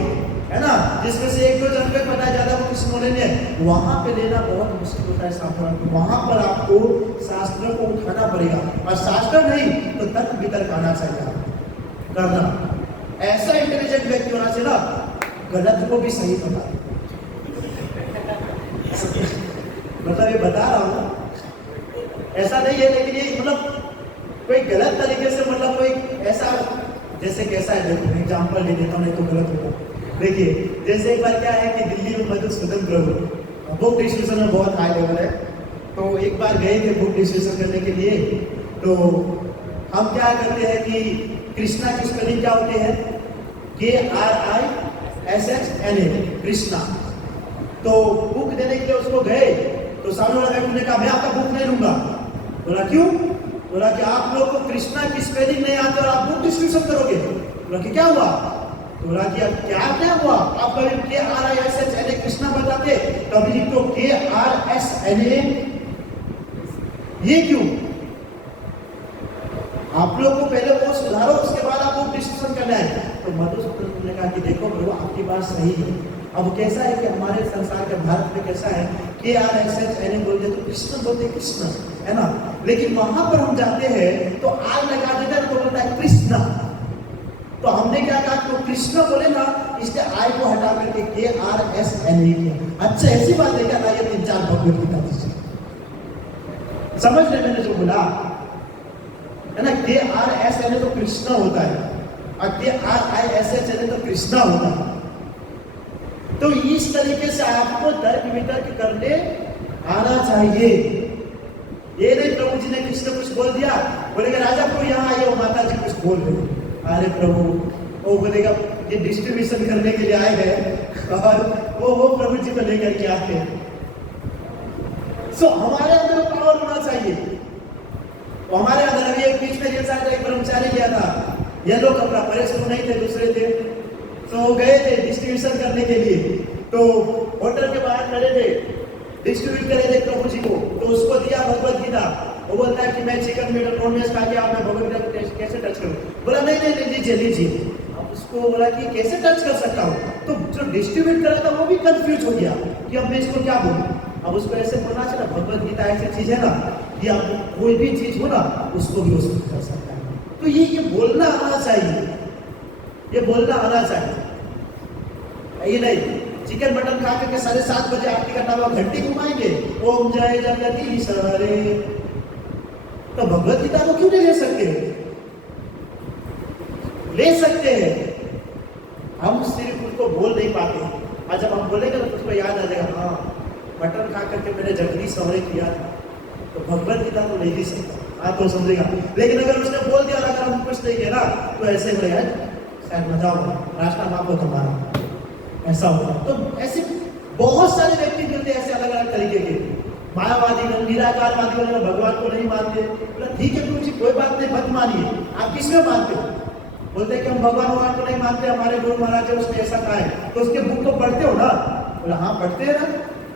है ना, जिसमें से 1-2 जन को बताया जाता है वो किसी ने लेने, वहां पे लेना बहुत मुश्किल होता है शास्त्र, वहां पर आपको शास्त्रों को उठाना पड़ेगा, और शास्त्र नहीं तो तर्क वितर्क आना चाहिए करना। ऐसा इंटेलिजेंट व्यक्ति होना चाहिए ना, गलत को भी सही बता, मतलब ये बता रहा हूं, ऐसा नहीं है, लेकिन ये मतलब कोई गलत तरीके से, मतलब कोई ऐसा जैसे कैसा है, देखो एग्जाम्पल ले देता हूँ, नहीं तो गलत होगा। देखिए जैसे एक बार क्या है कि दिल्ली में मधुसूदन प्रभु बुक डिस्ट्रीब्यूशन में बहुत हाई लेवल है, तो एक बार गए थे बुक डिस्ट्रीब्यूशन करने के लिए, तो हम क्या करते हैं कि कृष्णा की स्पेलिंग क्या होती है, KRISHNA, कृष्णा। तो बुक देने के लिए उसको गए, तो सामने वाला व्यक्ति ने कहा मैं आपका बुक नहीं लूंगा। बोला क्यों? बोला कि आप लोग को कृष्णा की स्पेलिंग नहीं आती और आप बुक डिस्ट्रीब्यूशन करोगे। बोला कि क्या हुआ? बोला कि अब क्या हुआ, आप कभी KRISHNA कृष्णा बताते, कभी लिखो KRSNA, ये क्यों? आप लोग को पहले वो सुधारो, उसके बाद आप बुक डिस्ट्रीब्यूशन करना है। तो मधुसूदन ने कहा कि देखो प्रभु आपकी बात सही है, अब कैसा है कि हमारे संसार के भारत में कैसा है, KRSHNA बोलते तो कृष्ण बोलते कृष्ण, है ना, लेकिन वहां पर हम जाते हैं तो आर लगा देते हैं तो बोलता है कृष्णा। तो हमने क्या कहा, तो कृष्ण बोले ना, इसलिए आई को हटा करके KRSNA किया। अच्छा ऐसी बात है क्या? ना ये 3-4 भगवत गीता समझ रहे मैंने जो बोला है ना, KRSNA तो कृष्ण होता है। ऐसे चले तो कृष्णा होगा। तो इस तरीके से आपको तर्क वितर्क करने आना चाहिए। ये नहीं प्रभु जी ने कृष्ण कुछ बोल दिया, बोलेगा राजा को यहाँ आइए, वो माता जी कुछ बोल रहे, अरे प्रभु वो बोलेगा ये डिस्ट्रीब्यूशन करने के लिए आए हैं और वो प्रभु जी को लेकर के आते हैं। सो हमारे अंदर पावर होना चाहिए। तो हमारे अंदर अभी एक बीच में जैसा एक कर्मचारी गया था, ये लोग अपना परेश तो नहीं थे, दूसरे थे, तो गए थे डिस्ट्रीब्यूशन करने के लिए। तो होटल के बाहर खड़े थे, डिस्ट्रीब्यूट करे थे प्रभु जी को, तो उसको दिया भगवत गीता। वो बोलता है कि मैं चिकन मीट नॉन वेज खा के आप मैं भगवत गीता कैसे टच करूं? बोला नहीं नहीं नहीं लीजिए लीजिए। अब उसको बोला कि कैसे टच कर सकता हूँ? तो जो डिस्ट्रीब्यूट करा था वो भी कंफ्यूज हो गया कि अब मैं इसको क्या बोलूँ। अब उसको ऐसे बोलना चाहिए, भगवत गीता ऐसी चीज है ना कि आप कोई भी चीज हो ना उसको भी उसको कर सकता है। तो ये बोलना आना चाहिए, ये बोलना आना चाहिए। ये नहीं चिकन मटन खा करके 7:30 बजे आरती करना हुआ घंटी घुमाएंगे, ओम जय जगदीश हरे। तो भगवत गीता को क्यों नहीं ले सकते? ले सकते हैं। हम सिर्फ उसको बोल नहीं पाते, और जब हम बोलेंगे तो उसको याद आ जाएगा, हाँ मटन खा करके मैंने जगदीश हरे किया था। तो भगवत गीता तो ले ही सकता, आप तो समझेगा। लेकिन अगर उसने बोल दिया, अगर हम कुछ नहीं किया ना तो ऐसे हो यार शायद मजा होगा, रास्ता मापो तुम्हारा, ऐसा होगा। तो ऐसे बहुत सारे व्यक्ति मिलते हैं ऐसे अलग अलग तरीके के। मायावादी निराकारवादी वाले भगवान को नहीं मानते, बोला ठीक है तुम कोई बात नहीं, मत मानिए, आप किसमें मानते हो? बोलते कि हम भगवान को नहीं मानते, हमारे गुरु महाराज है उसने ऐसा कहा है। तो उसके बुक को पढ़ते हो ना? बोला हाँ पढ़ते हैं ना,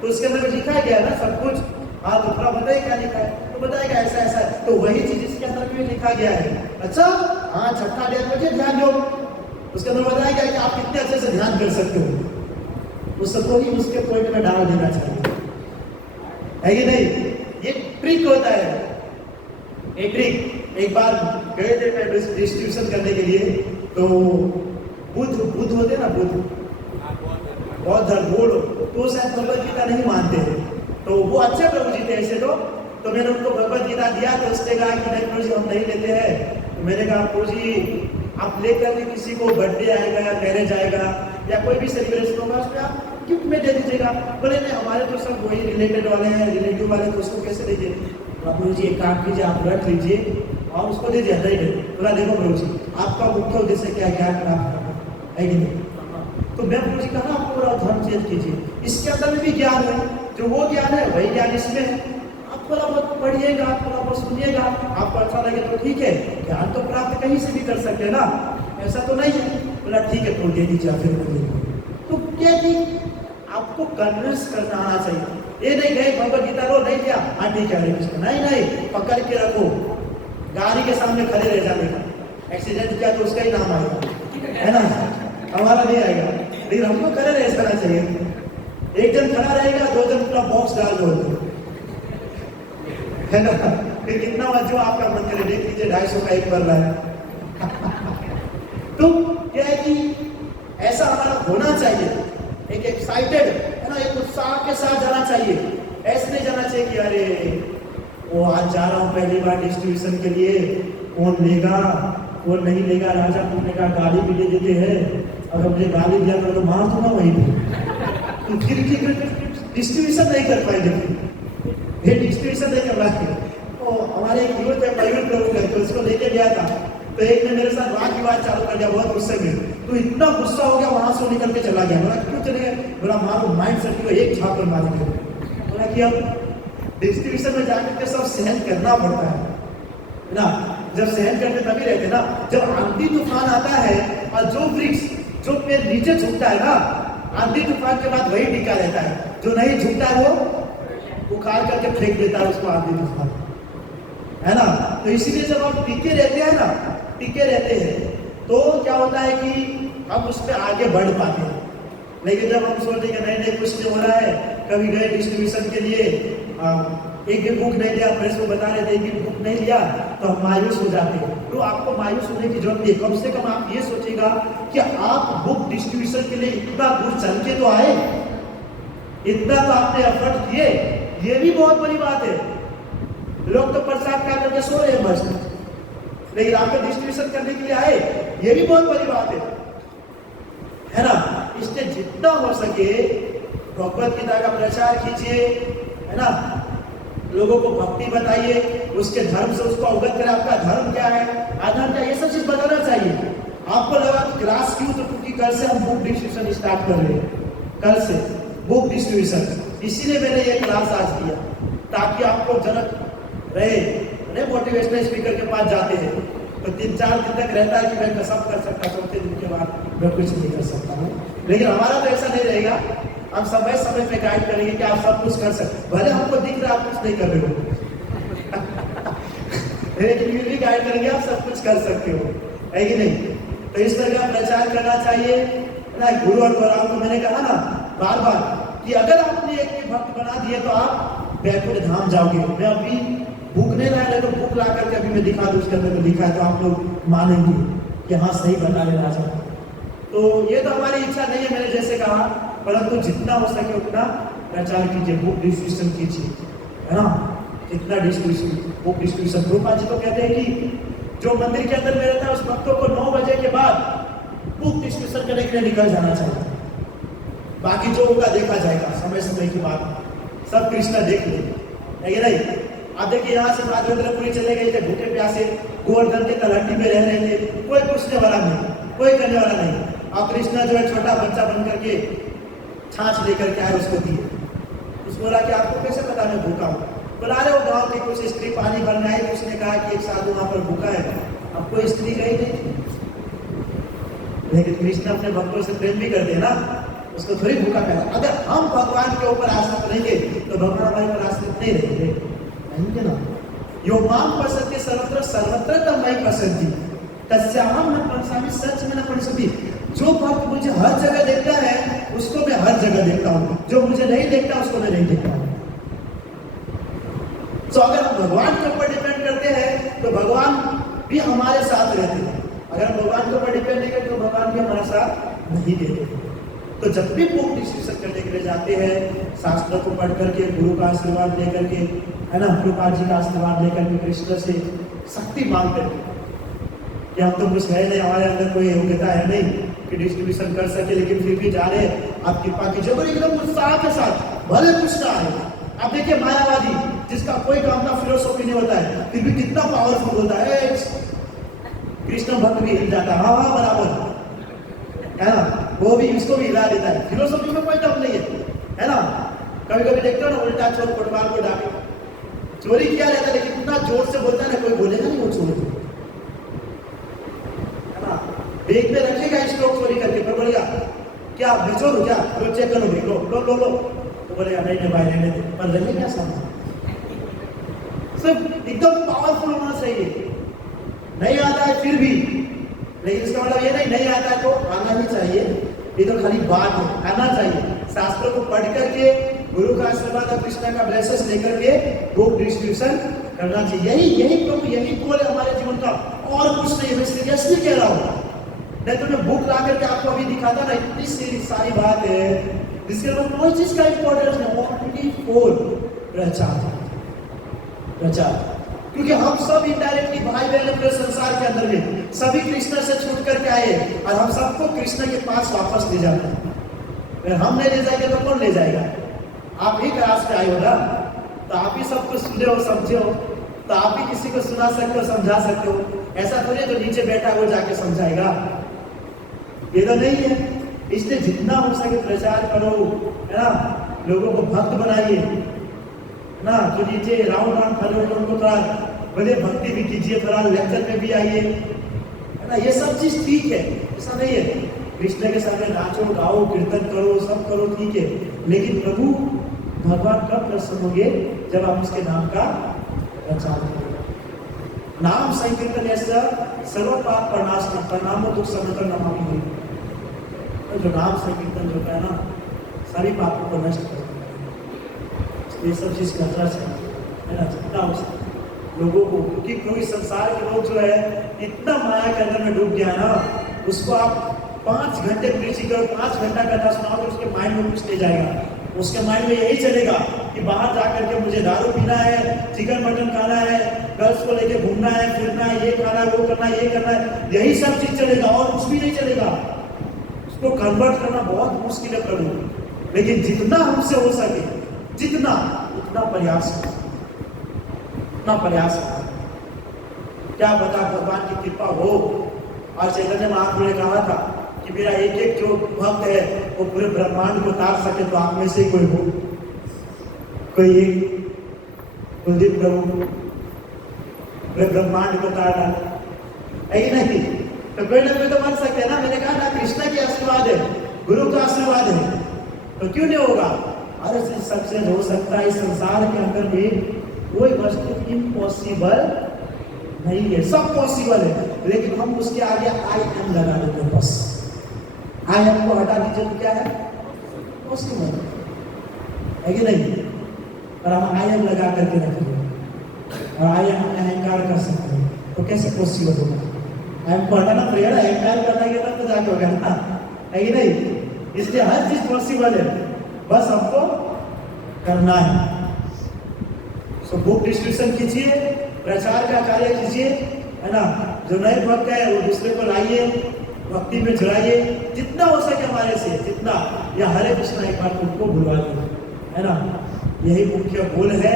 तो उसके अंदर लिखा गया है ना सब कुछ। हाँ तो थोड़ा बताइए क्या लिखा है? तो बताएगा ऐसा ऐसा है। तो वही चीज इसके अंदर भी लिखा गया है। अच्छा हाँ छठा डेढ़ बजे ध्यान योग, उसके अंदर बताया गया कि आप कितने अच्छे से ध्यान कर सकते हो। उस सबको ही उसके पॉइंट में डाल देना चाहिए, है कि नहीं? ये ट्रिक होता है, एक ट्रिक। एक बार गए थे मैं डिस्ट्रीब्यूशन करने के लिए, तो बुद्ध होते ना, बुद्ध बहुत धर्म बोल, तो शायद भगवत गीता नहीं मानते हैं। तो वो अच्छे प्रभु जी थे ऐसे तो मैंने उनको भगवत गीता दिया, तो उसने कहा कि नहीं प्रभु जी हम नहीं लेते हैं। तो मैंने कहा प्रभु जी आप लेकर के किसी को बर्थडे आएगा या मैरिज आएगा या कोई भी सेलिब्रेशन होगा उसमें आप गिफ्ट में दे दीजिएगा। बोले नहीं हमारे तो सब वही रिलेटेड वाले हैं, रिलेटिव वाले, तो उसको कैसे दीजिए? प्रभु जी एक काम कीजिए, आप रख लीजिए और उसको दे दिया। नहीं बोला देखो प्रभु जी आपका मुख्य उद्देश्य क्या ज्ञान प्राप्त करना है कि नहीं? तो मैं प्रभु जी कहा आप पूरा धर्म चेंज कीजिए, इसके अंदर में भी ज्ञान है, जो वो ज्ञान है वही ज्ञान इसमें है। आप थोड़ा बहुत पढ़िएगा, थोड़ा बहुत सुनिएगा, आपको अच्छा लगे तो ठीक है, ज्ञान तो प्राप्त कहीं से भी कर सकते हैं ना, ऐसा तो नहीं है। बोला ठीक है तो दे दीजिए फिर मुझे। तो क्या कि आपको कन्विंस करना आना चाहिए। ये नहीं गए भगवत गीता लो नहीं किया, हाँ ठीक है नहीं पकड़ के रखो, गाड़ी के सामने खड़े रह जाने का, एक्सीडेंट किया तो उसका ही नाम आएगा, है ना, हमारा नहीं आएगा। लेकिन हमको खड़े रह जाना चाहिए। एक जन खड़ा रहेगा, 2 जन पूरा बॉक्स डाल दो, है ना, फिर कितना जो आपका मन करे देख लीजिए, 250 का एक कर रहा है। तो क्या है कि ऐसा हमारा होना चाहिए, एक एक्साइटेड है ना, एक उत्साह के साथ जाना चाहिए। ऐसे नहीं जाना चाहिए कि अरे वो आज जा रहा हूँ पहली बार डिस्ट्रीब्यूशन के लिए, कौन लेगा कौन नहीं लेगा। राजा पूछने का गाली भी दे देते हैं, अगर मुझे गाली दिया तो मार दूंगा वहीं पे, तो फिर डिस्ट्रीब्यूशन नहीं कर पाएंगे, फिर डिस्ट्रीब्यूशन नहीं कर पाएंगे। तो हमारे एक युवक है मयूर प्रभु करके, उसको लेके गया था, तो एक ने मेरे साथ वाद विवाद चालू कर दिया बहुत गुस्से में। तो इतना गुस्सा हो गया वहां से निकल के चला गया। बोला क्यों चले गए? बोला मारो माइंड सेट को एक झाप पर मारेंगे। बोला कि अब डिस्ट्रीब्यूशन में जाकर के सब सहन करना पड़ता है ना, जब सहन करते तभी रहते ना। जब आंधी तूफान आता है और जो वृक्ष जो पेड़ नीचे झुकता है ना, आंधी तूफान के बाद वही टिका रहता है, जो नहीं झुकता है वो उखाड़ करके फेंक देता है उसको आंधी तूफान, है ना। तो इसीलिए जब हम टिके रहते हैं ना, टिके रहते हैं तो क्या होता है कि हम उस पर आगे बढ़ पाते हैं। लेकिन जब हम सोचते कि नहीं नहीं कुछ नहीं हो रहा है, कभी गए डिस्ट्रीब्यूशन के लिए एक भी बुक नहीं लिया, प्रेस में बता रहे थे एक भी बुक नहीं लिया, तो हम मायूस हो जाते हैं। तो आपको मायूस होने की जरूरत नहीं, कम से कम आप ये सोचिएगा कि आप बुक डिस्ट्रीब्यूशन के लिए इतना दूर चल के तो आए, इतना तो आपने एफर्ट किए, ये भी बहुत बड़ी बात है। लोग तो प्रसाद खा करके सो रहे हैं बस, लेकिन आपको डिस्ट्रीब्यूशन करने के लिए आए, ये भी बहुत बड़ी बात है ना। इसलिए जितना हो सके भगवत गीता का प्रचार कीजिए, है ना, लोगों को भक्ति बताइए, उसके धर्म से उसको अवगत करें, आपका धर्म क्या है, आधार क्या, ये सब चीज बताना चाहिए। आपको लगा क्लास क्यों, तो क्योंकि कल से हम बुक डिस्ट्रीब्यूशन स्टार्ट कर रहे हैं, कल से बुक डिस्ट्रीब्यूशन, इसीलिए मैंने ये क्लास आज दिया, ताकि आप लोग जनक रहे। मोटिवेशनल स्पीकर के पास जाते हैं तो 3-4 दिन तक रहता है कि मैं सब कर सकता, चौथे दिन के बाद मैं कुछ नहीं कर सकता हूँ। लेकिन हमारा तो ऐसा नहीं रहेगा, हम समय समय पे गाइड करेंगे कि आप सब कुछ कर सकते, भले हमको दिख रहा आप कुछ नहीं कर रहे हो लेकिन फिर भी गाइड करेंगे आप सब कुछ कर सकते हो, है कि नहीं। तो इस तरह का प्रचार करना चाहिए ना। गुरु और गौराम को मैंने कहा ना बार बार कि अगर आपने एक भक्त बना दिए तो आप बैकुंठ धाम जाओगे। मैं अभी बुक नहीं लाया, तो बुक ला करके अभी मैं दिखा दूं, उसके अंदर में लिखा है, तो आप लोग मानेंगे कि हाँ सही बता रहे राजा। तो ये तो हमारी इच्छा नहीं है, मैंने जैसे कहा, परंतु जितना हो सके उतना प्रचार कीजिए, बुक डिस्ट्रीब्यूशन कीजिए, है ना, कितना डिस्ट्रीब्यूशन, बुक डिस्ट्रीब्यूशन। रूपा जी तो कहते हैं कि जो मंदिर के अंदर में रहता है उस भक्तों को 9 बजे के बाद बुक डिस्ट्रीब्यूशन करने के लिए निकल जाना चाहिए, बाकी जो होगा देखा जाएगा समय समय की बात, सब कृष्णा देख ले, है कि नहीं। आप देखिए यहाँ से माधवेंद्रपुरी चले गए थे, भूखे प्यासे गोवर्धन के तलहटी में रह रहे थे, कोई पूछने वाला नहीं, कोई करने वाला नहीं। और कृष्णा जो है छोटा बच्चा बन करके छाछ लेकर के आए, उसको दिए। उसको बोला कि आपको कैसे पता मैं भूखा हूँ? बोला अरे वो गाँव की कुछ स्त्री पानी भरने आई, उसने कहा कि एक साधु वहाँ पर भूखा है। अब कोई स्त्री गई नहीं, लेकिन कृष्ण अपने भक्तों से प्रेम भी करते ना, उसको थोड़ी भूखा कहना। अगर हम भगवान के ऊपर आश्रित रहेंगे तो भगवान हमारे पर आश्रित नहीं रहेंगे, नहीं ना। यो माम पसंदी सर्वत्र सर्वत्र तब मैं पसंदी तस्याहम न पंसामी, सच में न पंसदी। जो भक्त मुझे हर जगह देखता है उसको मैं हर जगह देखता हूँ, जो मुझे नहीं देखता उसको मैं नहीं देखता हूँ। तो अगर हम भगवान के ऊपर डिपेंड करते हैं तो भगवान भी हमारे साथ रहते हैं। अगर हम भगवान के ऊपर डिपेंड नहीं करते तो भगवान भी हमारे साथ नहीं देते। तो जब भी बुक डिस्ट्रीब्यूशन करने के लिए जाते हैं, शास्त्र को पढ़ करके, गुरु का आशीर्वाद लेकर के, है ना, कृपा जी का आशीर्वाद लेकर के, कृष्ण से शक्ति मांग करके कि हम तो कुछ है नहीं, हमारे अंदर कोई योग्यता है नहीं कि डिस्ट्रीब्यूशन कर सके, लेकिन फिर भी जा रहे हैं, आप कृपा की जरूर एकदम उत्साह के साथ, भले कुछ ना आए। आप देखिए मायावादी जिसका कोई काम ना फिलोसॉफी नहीं होता है, फिर भी कितना पावरफुल होता है, कृष्ण भक्त भी हिल जाता है, हाँ हाँ बराबर, है ना, वो भी इसको भी हिला देता है। फिलोसॉफी में कोई दम नहीं है ना। कभी कभी देखते हो ना, उल्टा चोर फुटबॉल को डाके चोरी किया रहता है, लेकिन इतना जोर से बोलता है ना, कोई बोलेगा नहीं वो चोर है ना। बैग में रखेगा स्टॉक चोरी करके, पर बोलेगा क्या मैं चोर हूँ क्या, लो चेक करो बैग, लो तो बोलेगा नहीं भाई रहने दे, पर रहे क्या सामान। सिर्फ एकदम पावरफुल होना चाहिए। नहीं आता है फिर भी, लेकिन इसका मतलब ये नहीं आता है तो आना ही चाहिए, ये तो खाली बात है, आना चाहिए। शास्त्रों को पढ़ करके, गुरु का आशीर्वाद और कृष्ण का ब्लेसिंग्स लेकर के बुक डिस्ट्रीब्यूशन करना चाहिए। यही गोल है हमारे जीवन का, और कुछ नहीं। मैं सीरियसली कह रहा हूँ, नहीं तो मैं बुक ला करके आपको अभी दिखाता ना, इतनी सारी बात है जिसके बाद कोई चीज का इंपॉर्टेंस नहीं। ओनली 4 प्रचार, क्योंकि हम सब इनडायरेक्टली भाई बहन अपने संसार के अंदर में सभी कृष्ण से छूट करके आए, और हम सबको कृष्ण के पास वापस ले जाते हैं। अगर हम नहीं ले जाएंगे तो कौन ले जाएगा? आप ही क्लास पे आए हो ना, तो आप ही सब कुछ सुने हो, समझे हो, तो आप ही किसी को सुना सकते हो, समझा सकते हो। ऐसा थोड़ी जो नीचे बैठा वो जाके समझाएगा, ये तो नहीं है। इसलिए जितना हो सके प्रचार करो, है ना, लोगों को भक्त बनाइए ना। जो नीचे राउंड खड़े होकर उनको थोड़ा बड़े भक्ति भी कीजिए, थोड़ा लेक्चर में भी आइए, है ना। ये सब चीज ठीक है, ऐसा नहीं है। कृष्ण के सामने नाचो, गाओ, कीर्तन करो, सब करो, ठीक है, लेकिन प्रभु भगवान कब प्रसन्न होंगे? जब आप उसके नाम का प्रचार करें। नाम संकीर्तन ऐसा सर्व पाप प्रणाश नामो दुख समकर नमामि हरि। तो जो नाम संकीर्तन जो है ना, सारी पापों को नष्ट कर, ये सब चीज करना चाहिए, है ना, जितना हो सके लोगों को। क्योंकि कोई संसार के लोग जो है इतना माया के अंदर में डूब गया ना, उसको आप 5 घंटे प्रीचिंग करो, 5 घंटा कथा सुनाओ तो उसके माइंड में कुछ नहीं जाएगा। उसके माइंड में यही चलेगा कि बाहर जा करके मुझे दारू पीना है, चिकन मटन खाना है, गर्ल्स को लेके घूमना है, फिरना है, ये खाना है, वो करना है, ये करना है, यही सब चीज चलेगा और कुछ भी नहीं चलेगा। उसको कन्वर्ट करना बहुत मुश्किल है प्रभु, लेकिन जितना हमसे हो सके, जितना उतना प्रयास क्या पता भगवान की कृपा हो। आज चैतन्य महाप्रभु ने कहा था कि मेरा एक एक जो भक्त है वो पूरे ब्रह्मांड को तार सके, तो आप में से कोई हो, कोई एक कुलदीप प्रभु पूरे ब्रह्मांड को तार डाला है कि नहीं? तो कोई ना कोई तो बन सकते हैं ना। मैंने कहा ना, कृष्ण के आशीर्वाद है, गुरु का आशीर्वाद है, तो क्यों नहीं होगा? अरे सबसे हो सकता है। इस संसार के अंदर में कोई वस्तु इम्पॉसिबल नहीं है, सब पॉसिबल है, लेकिन हम उसके आगे आई एम लगा देते हैं। बस आई एम को हटा दीजिए तो क्या है? पॉसिबल है कि नहीं? और हम आई एम लगा करके रखेंगे और आई एम अहंकार कर सकते हैं, तो कैसे पॉसिबल होगा? आई एम को हटाना पड़ेगा ना, अहंकार करना के बाद तो जाके होगा ना, है कि नहीं? इसलिए हर चीज पॉसिबल है, बस हमको करना है। सो बुक डिस्ट्रीब्यूशन कीजिए, प्रचार का कार्य कीजिए, है ना। जो नए भक्त है वो दूसरे को लाइए, भक्ति में जुड़ाइए, जितना हो सके हमारे से, जितना, या हरे कृष्ण एक बार उनको बुलवा दो, है ना। यही मुख्य गोल है।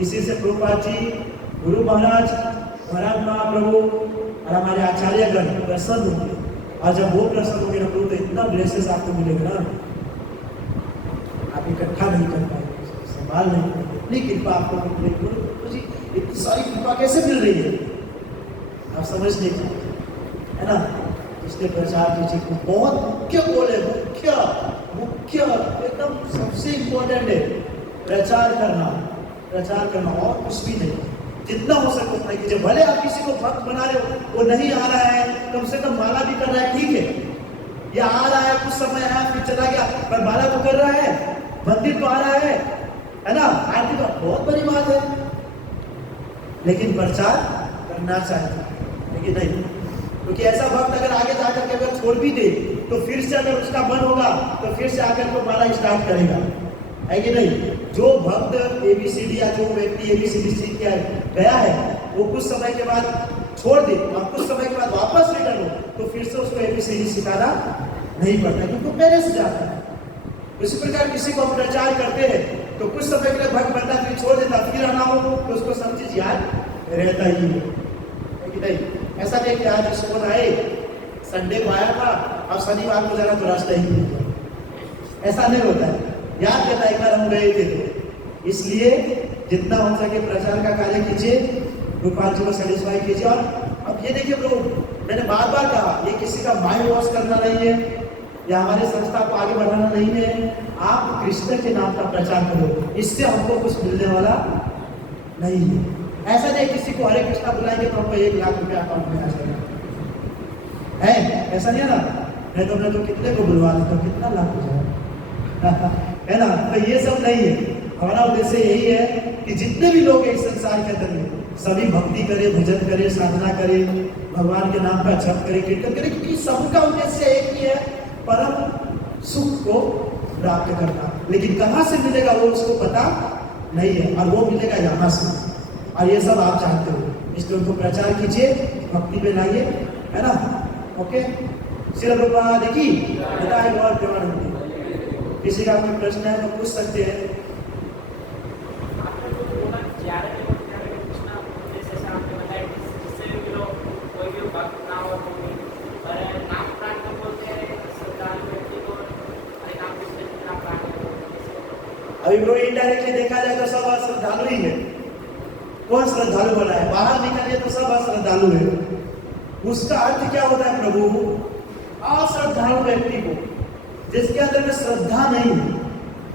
इसी से प्रभुपाद जी, गुरु महाराज, महाप्रभु और हमारे आचार्यगण प्रसन्न होंगे। और जब वो प्रसन्न होंगे ना प्रभु, तो इतना ब्लेसेस आपको मिलेगा ना, आप इकट्ठा नहीं कर पाएंगे, संभाल नहीं पाएंगे। इतनी कृपा आपको मिलेगी, जी इतनी सारी कृपा कैसे मिल रही है, आप समझ नहीं पाते, है ना। इसलिए प्रचार कीजिए, बहुत मुख्य गोल है, मुख्य एकदम सबसे इम्पोर्टेंट है प्रचार करना और कुछ भी नहीं। जितना हो सके उतना कीजिए। भले आप किसी को भक्त बना रहे हो, वो नहीं आ रहा है, कम से कम माला भी कर रहा है, ठीक है। या आ रहा है, कुछ समय आया फिर चला गया, पर माला तो कर रहा है, मंदिर तो आ रहा है ना। आरती तो बहुत बड़ी बात है, लेकिन प्रचार करना चाहिए, लेकिन नहीं। क्योंकि ऐसा भक्त अगर आगे जाकर के अगर छोड़ भी दे, तो फिर से अगर उसका मन होगा तो फिर से आकर को माला स्टार्ट करेगा, है कि नहीं। जो भक्त एबीसीडी या जो व्यक्ति एबीसीडी सीख के गया है, वो कुछ समय के बाद छोड़ दे और कुछ समय के बाद वापस रिटर्न हो, तो फिर से उसको एबीसीडी सिखाना नहीं पड़ता, क्योंकि पहले से जाता है। इसी प्रकार किसी को हम प्रचार करते हैं तो कुछ समय के लिए भक्त बनता, फिर छोड़ देता, फिर आना हो तो उसको सब चीज याद रहता ही है कि नहीं। ऐसा नहीं कि आज सुबह आए, संडे को आया था, अब शनिवार को जाना तो रास्ता ही नहीं है, ऐसा नहीं होता है। याद करता एक बार हम गए थे तो। इसलिए जितना हो सके प्रचार का कार्य कीजिए, गोपाल जी को सेटिस्फाई कीजिए। और अब ये देखिए प्रभु, मैंने बार बार कहा, ये किसी का माइंड वॉश करना नहीं है या हमारे संस्था को आगे बढ़ाना नहीं है। आप कृष्ण के नाम का प्रचार करो, इससे हमको कुछ मिलने वाला नहीं है। ऐसा नहीं किसी को हरे कृष्णा बुलाएंगे तो हमको 1 लाख रुपया अकाउंट में आ जाएगा, है ऐसा नहीं है ना। नहीं तो मैं तो कितने को बुलवा देता हूँ, कितना लाख हो जाएगा है ना। तो ये सब नहीं है। हमारा उद्देश्य यही है कि जितने भी लोग हैं इस संसार के अंदर में, सभी भक्ति करें, भजन करें, साधना करें, भगवान के नाम का जप करें, कीर्तन करें, क्योंकि सबका उद्देश्य एक ही है, परम सुख को प्राप्त करना। लेकिन कहाँ से मिलेगा वो उसको पता नहीं है, और वो मिलेगा यहाँ से, और ये सब आप चाहते हो। इसलिए उनको प्रचार कीजिए, भक्ति में लाइए, है ना। ओके, श्रील प्रभुपाद की बताए बहुत प्रेमानंद। किसी का कोई प्रश्न है तो पूछ सकते हैं। अभी ब्रो इनडायरेक्टली देखा जाए तो सब श्रद्धालु ही है। कौन श्रद्धालु बना है? बाहर निकलिए तो सब श्रद्धालु है। उसका अर्थ क्या होता है प्रभु? अश्रद्धालु व्यक्ति को, जिसके अंदर में श्रद्धा नहीं है।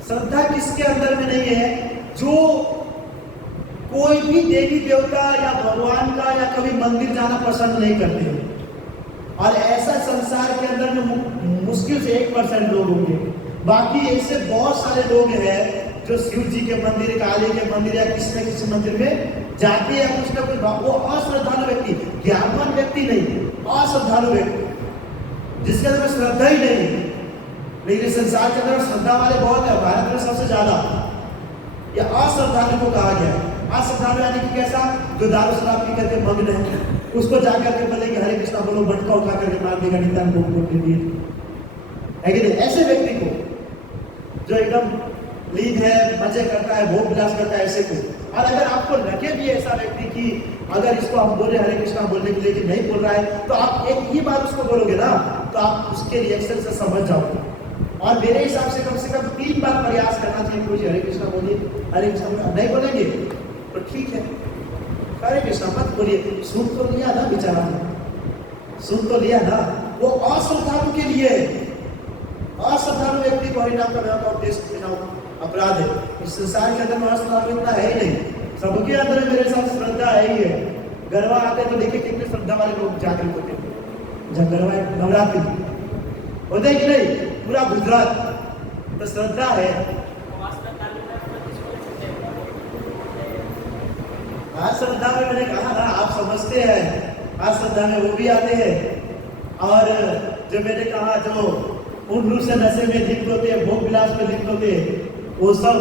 श्रद्धा किसके अंदर में नहीं है? जो कोई भी देवी देवता या भगवान का या कभी मंदिर जाना पसंद नहीं करते हैं। और ऐसा संसार के अंदर में मुश्किल से 1% लोग होंगे। बाकी ऐसे बहुत सारे लोग हैं जो शिव जी के मंदिर, काली के मंदिर या किसी न किसी मंदिर में जाते हैं, कुछ ना कुछ। वो अश्रद्धालु व्यक्ति, ज्ञानवान व्यक्ति नहीं, अश्रद्धालु व्यक्ति, जिसके अंदर श्रद्धा ही नहीं है। लेकिन संसार के अंदर श्रद्धा वाले बहुत है, भारत में सबसे ज्यादा, या अश्रद्धालु को कहा गया है। अश्रद्धालु यानी कि कैसा, जो दारू शराब पी करके मग्न है, उसको जाकर के बोले कि हरे कृष्णा बोलो, मटका उठा करके मार देगा नित्यान भोग के लिए, है कि नहीं? ऐसे व्यक्ति को जो एकदम लीन है, मजे करता है, भोग विलास करता है, ऐसे को। और अगर आपको लगे भी ऐसा व्यक्ति कि अगर इसको हम बोले हरे कृष्णा बोलने के लिए कि नहीं बोल रहा है, तो आप एक ही बार उसको बोलोगे ना, तो आप उसके रिएक्शन से समझ जाओगे। और मेरे हिसाब से कम 3 बार प्रयास करना चाहिए। कोई हरे कृष्णा बोलिए, हरे कृष्णा नहीं बोलेंगे तो ठीक है, हरे कृष्णा मत बोलिए। सुन तो लिया ना बेचारा, सुन तो लिया ना। वो अश्रद्धालु के लिए, अश्रद्धालु व्यक्ति को हरिनाम का नाम का उपदेश देना अपराध है। इस संसार के अंदर में अश्रद्धालु इतना है ही नहीं, सबके अंदर मेरे साथ श्रद्धा है ही है। गरबा आते तो देखिए कितने श्रद्धा वाले लोग जागृत होते हैं। जब गरबा नवरात्रि होते हैं कि नहीं, पूरा गुजरात तो श्रद्धा है। आज श्रद्धा में मैंने कहा ना, आप समझते हैं, आज श्रद्धा में वो भी आते हैं। और जो मैंने कहा जो पूर्ण रूप से नशे में लिप्त होते हैं, भोग विलास में लिप्त होते हैं, वो सब।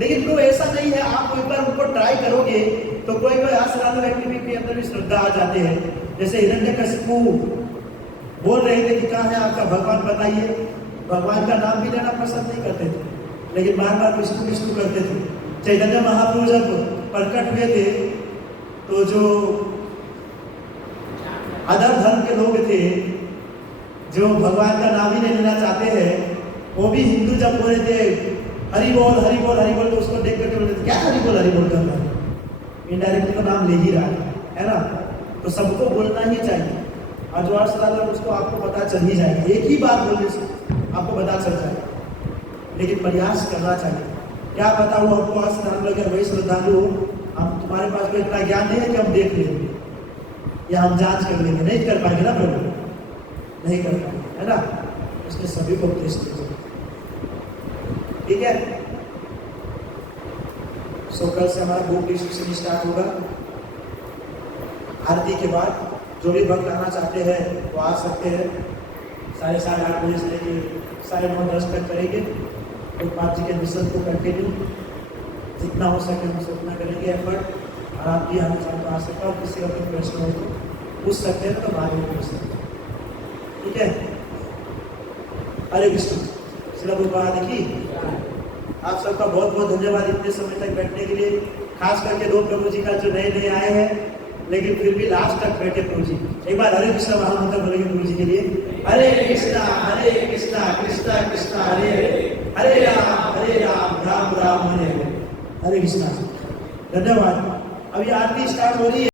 लेकिन तो ऐसा नहीं है, आप एक बार उनको ट्राई करोगे तो कोई अश्रद्धालु व्यक्ति के अंदर भी श्रद्धा आ जाते हैं। जैसे हिरण्यकशिपु बोल रहे थे कि कहाँ है आपका भगवान, बताइए। भगवान का नाम भी लेना पसंद नहीं करते थे, लेकिन बार बार विष्णु विष्णु करते थे। चैतन्य महाप्रभु जब प्रकट हुए थे तो जो अधर धर्म के लोग थे, जो भगवान का नाम ही नहीं लेना चाहते हैं, वो भी हिंदू जब बोले थे हरि बोल हरि बोल हरि बोल, तो उसको देख करके बोलते थे क्या हरि बोल कर रहा है, इनडायरेक्टली तो नाम ले ही रहा है ना। तो सबको बोलना ही चाहिए, और जो अश्रद्धालु है उसको आपको पता चल ही जाएगा, एक ही बात बोलने से आपको पता चल जाएगा। लेकिन प्रयास करना चाहिए। क्या पता वो हमको अश्रद्धालु लगे, वही श्रद्धालु हो, हम तुम्हारे पास में इतना ज्ञान नहीं है कि हम देख लेंगे या हम जांच कर लेंगे, नहीं कर पाएंगे ना प्रभु, नहीं कर पाएंगे, है ना। इसलिए सभी को उपदेश दीजिए, ठीक है। सो कल से हमारा बुक डिस्कशन स्टार्ट होगा। आरती के बाद जो भी भक्त आना चाहते हैं वो आ सकते हैं। 8:30 बजे से लेकर 9:30 तक करेंगे। तो बाप जी के मिशन को कंटिन्यू जितना हो सके हम सब उतना करेंगे एफर्ट। और आप भी हमें साथ आ सकते हो, किसी का कोई प्रश्न हो तो पूछ सकते हैं, तो बाद में पूछ सकते हैं, ठीक है। हरे कृष्ण। श्रील प्रभुपाद की। आप सबका बहुत बहुत धन्यवाद इतने समय तक बैठने के लिए, खास करके 2 प्रभु जी का जो नए नए आए हैं, लेकिन फिर भी लास्ट तक बैठे प्रभु जी। एक बार हरे कृष्णा महामंत्र बोलेंगे प्रभु जी के लिए। हरे कृष्णा कृष्णा कृष्णा हरे हरे, हरे राम राम हरे हरे। हरे कृष्णा। धन्यवाद। अभी आरती स्टार्ट हो रही है।